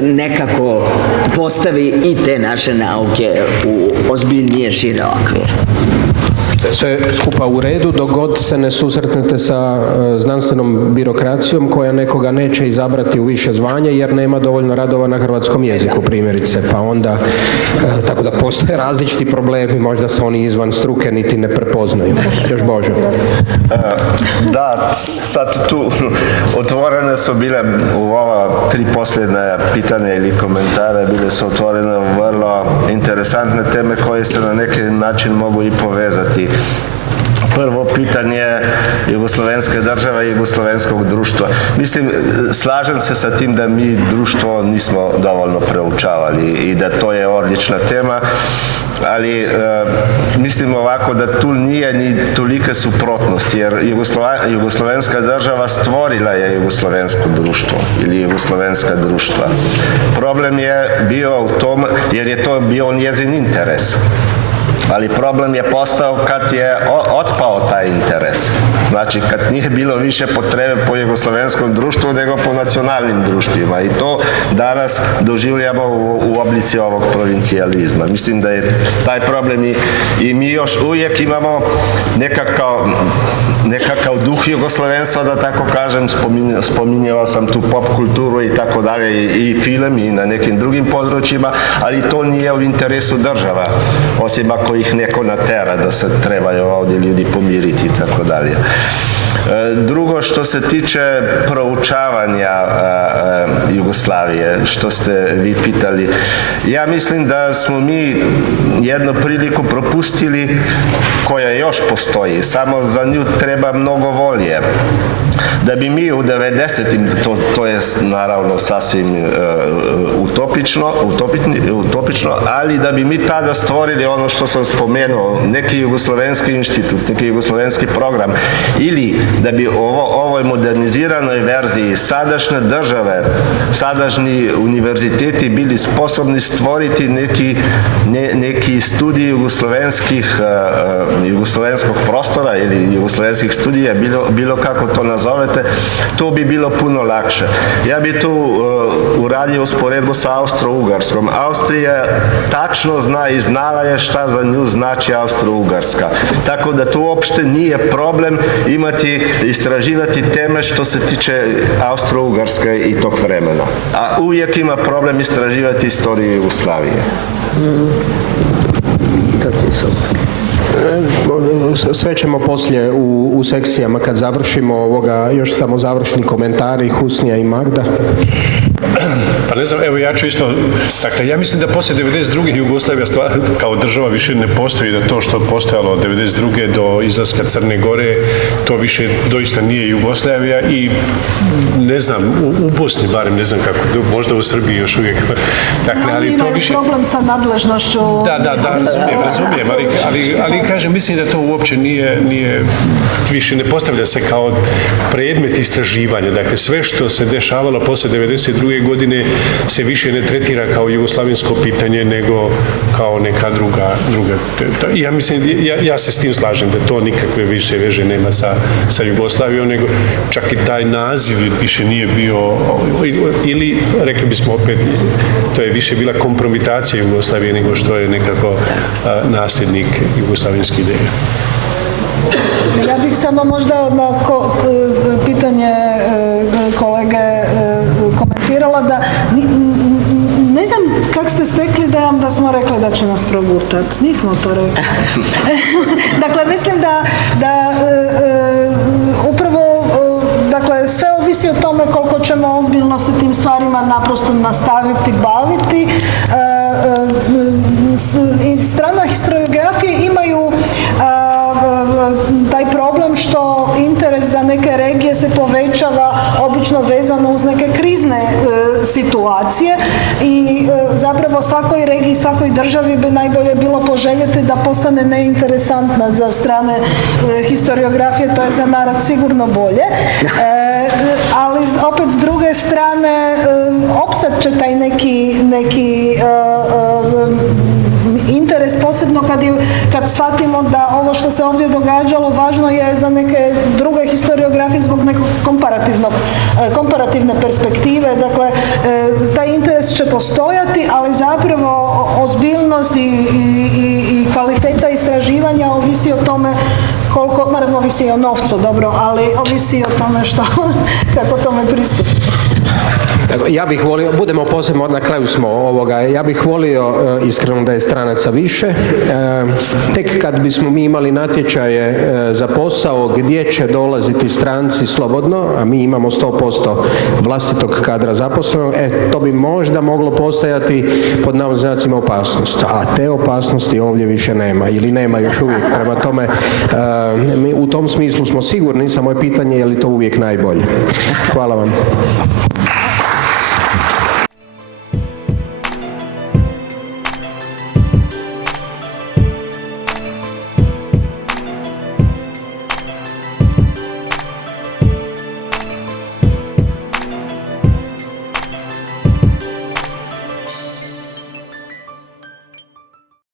nekako postavi i te naše nauke u ozbiljnije, šire okvire. sve skupa u redu, dok god se ne susretnete sa znanstvenom birokracijom koja nekoga neće izabrati u više zvanje jer nema dovoljno radova na hrvatskom jeziku, primjerice, pa onda, tako da postoje različiti problemi, možda se oni izvan struke niti ne prepoznaju. Još Božo. Da, sad tu otvorene su bile u ova 3 posljednja pitanja ili komentare, bile su otvorene vrlo interesantne teme koje se na neki način mogu i povezati. Prvo pitanje jugoslovenske države i jugoslovenskog društva. Mislim, slažem se sa tim da mi društvo nismo dovoljno proučavali i da to je odlična tema, ali mislim ovako da tu nije ni tolike suprotnosti, jer jugoslovenska država stvorila je jugoslovensko društvo ili jugoslovenska društva. Problem je bio u tom, jer je to bio njezin interes. Ali problem je postao kad je otpao taj interes. Znači, kad nije bilo više potrebe po jugoslovenskom društvu nego po nacionalnim društvima. I to danas doživljamo u oblici ovog provincijalizma. Mislim da je taj problem i mi još uvijek imamo nekakav duh jugoslovenstva, da tako kažem, spominjao sam tu pop kulturu i tako dalje, i film i na nekim drugim područjima, ali to nije u interesu država, osim ako ih neko natera da se trebaju ovdje ljudi pomiriti i tako dalje. Drugo, što se tiče proučavanja Jugoslavije, što ste vi pitali, ja mislim da smo mi jednu priliku propustili koja još postoji, samo za nju treba mnogo volje. Da bi mi u 90-im, to je naravno sasvim utopično, ali da bi mi tada stvorili ono što sam spomenuo, neki jugoslovenski institut, neki jugoslovenski program, ili da bi ovoj moderniziranoj verziji sadašnje države, sadašnji univerziteti bili sposobni stvoriti neki studij jugoslovenskog prostora ili jugoslovenskih studija, bilo kako to nazovete, to bi bilo puno lakše. Ja bi tu uradio usporedbu sa Austro-Ugarskom. Austrija tačno zna i znala je šta za nju znači Austro-Ugarska. Tako da to uopšte nije problem istraživati teme što se tiče Austro-Ugarske i tog vremena. A uvijek ima problem istraživati istoriju Jugoslavije. To ti je super. Sve ćemo poslije u sekcijama kad završimo ovoga, još samo završni komentari Husnija i Magda. Pa ne znam, evo ja ću isto, dakle ja mislim da poslije 92. Jugoslavija kao država više ne postoji, da to što je postojalo od 92. do izlaska Crne Gore, to više doista nije Jugoslavija i ne znam, u Bosni barem, ne znam kako, možda u Srbiji još uvijek. Dakle, ali to više... problem sa nadležnošću. Da, razumijem, ali kažem, mislim da to uopće nije, više ne postavlja se kao predmet istraživanja. Dakle, sve što se dešavalo poslije 92. godine se više ne tretira kao jugoslavensko pitanje, nego kao neka druga. Ja mislim, ja se s tim slažem da to nikakve više veže nema sa Jugoslavijom, nego čak i taj naziv više nije bio, ili rekli bismo opet, to je više bila kompromitacija Jugoslavije nego što je nekako nasljednik jugoslavenske ideje. Ja bih samo možda na pitanje kolege komentirala da ne znam kako ste stekli dojam da smo rekli da će nas progutati. Nismo to rekli. Dakle, mislim da upravo dakle, sve ovisi o tome koliko ćemo ozbiljno se tim stvarima naprosto nastaviti baviti. Strana historiografije imaju taj problem što interes za neke regije se povećava obično vezano uz neke krizne situacije i zapravo svakoj regiji, svakoj državi bi najbolje bilo poželjeti da postane neinteresantna za strane historiografije, to je za narod sigurno bolje. Ali opet s druge strane opstat će taj neki interes posebno kad shvatimo da ovo što se ovdje događalo važno je za neke druge historiografije zbog nekog komparativne perspektive. Dakle, taj interes će postojati, ali zapravo ozbiljnost i kvaliteta istraživanja ovisi o tome koliko, naravno ovisi i o novcu, dobro, ali ovisi o tome kako tome pristupi. Ja bih volio, budemo posebno, na kraju smo ovoga, ja bih volio iskreno da je stranaca više. Tek kad bismo mi imali natječaje za posao gdje će dolaziti stranci slobodno, a mi imamo 100% vlastitog kadra zaposlenog, to bi možda moglo postajati pod navodnicima opasnost. A te opasnosti ovdje više nema ili nema još uvijek. Prema tome, mi u tom smislu smo sigurni, samo je pitanje je li to uvijek najbolje. Hvala vam.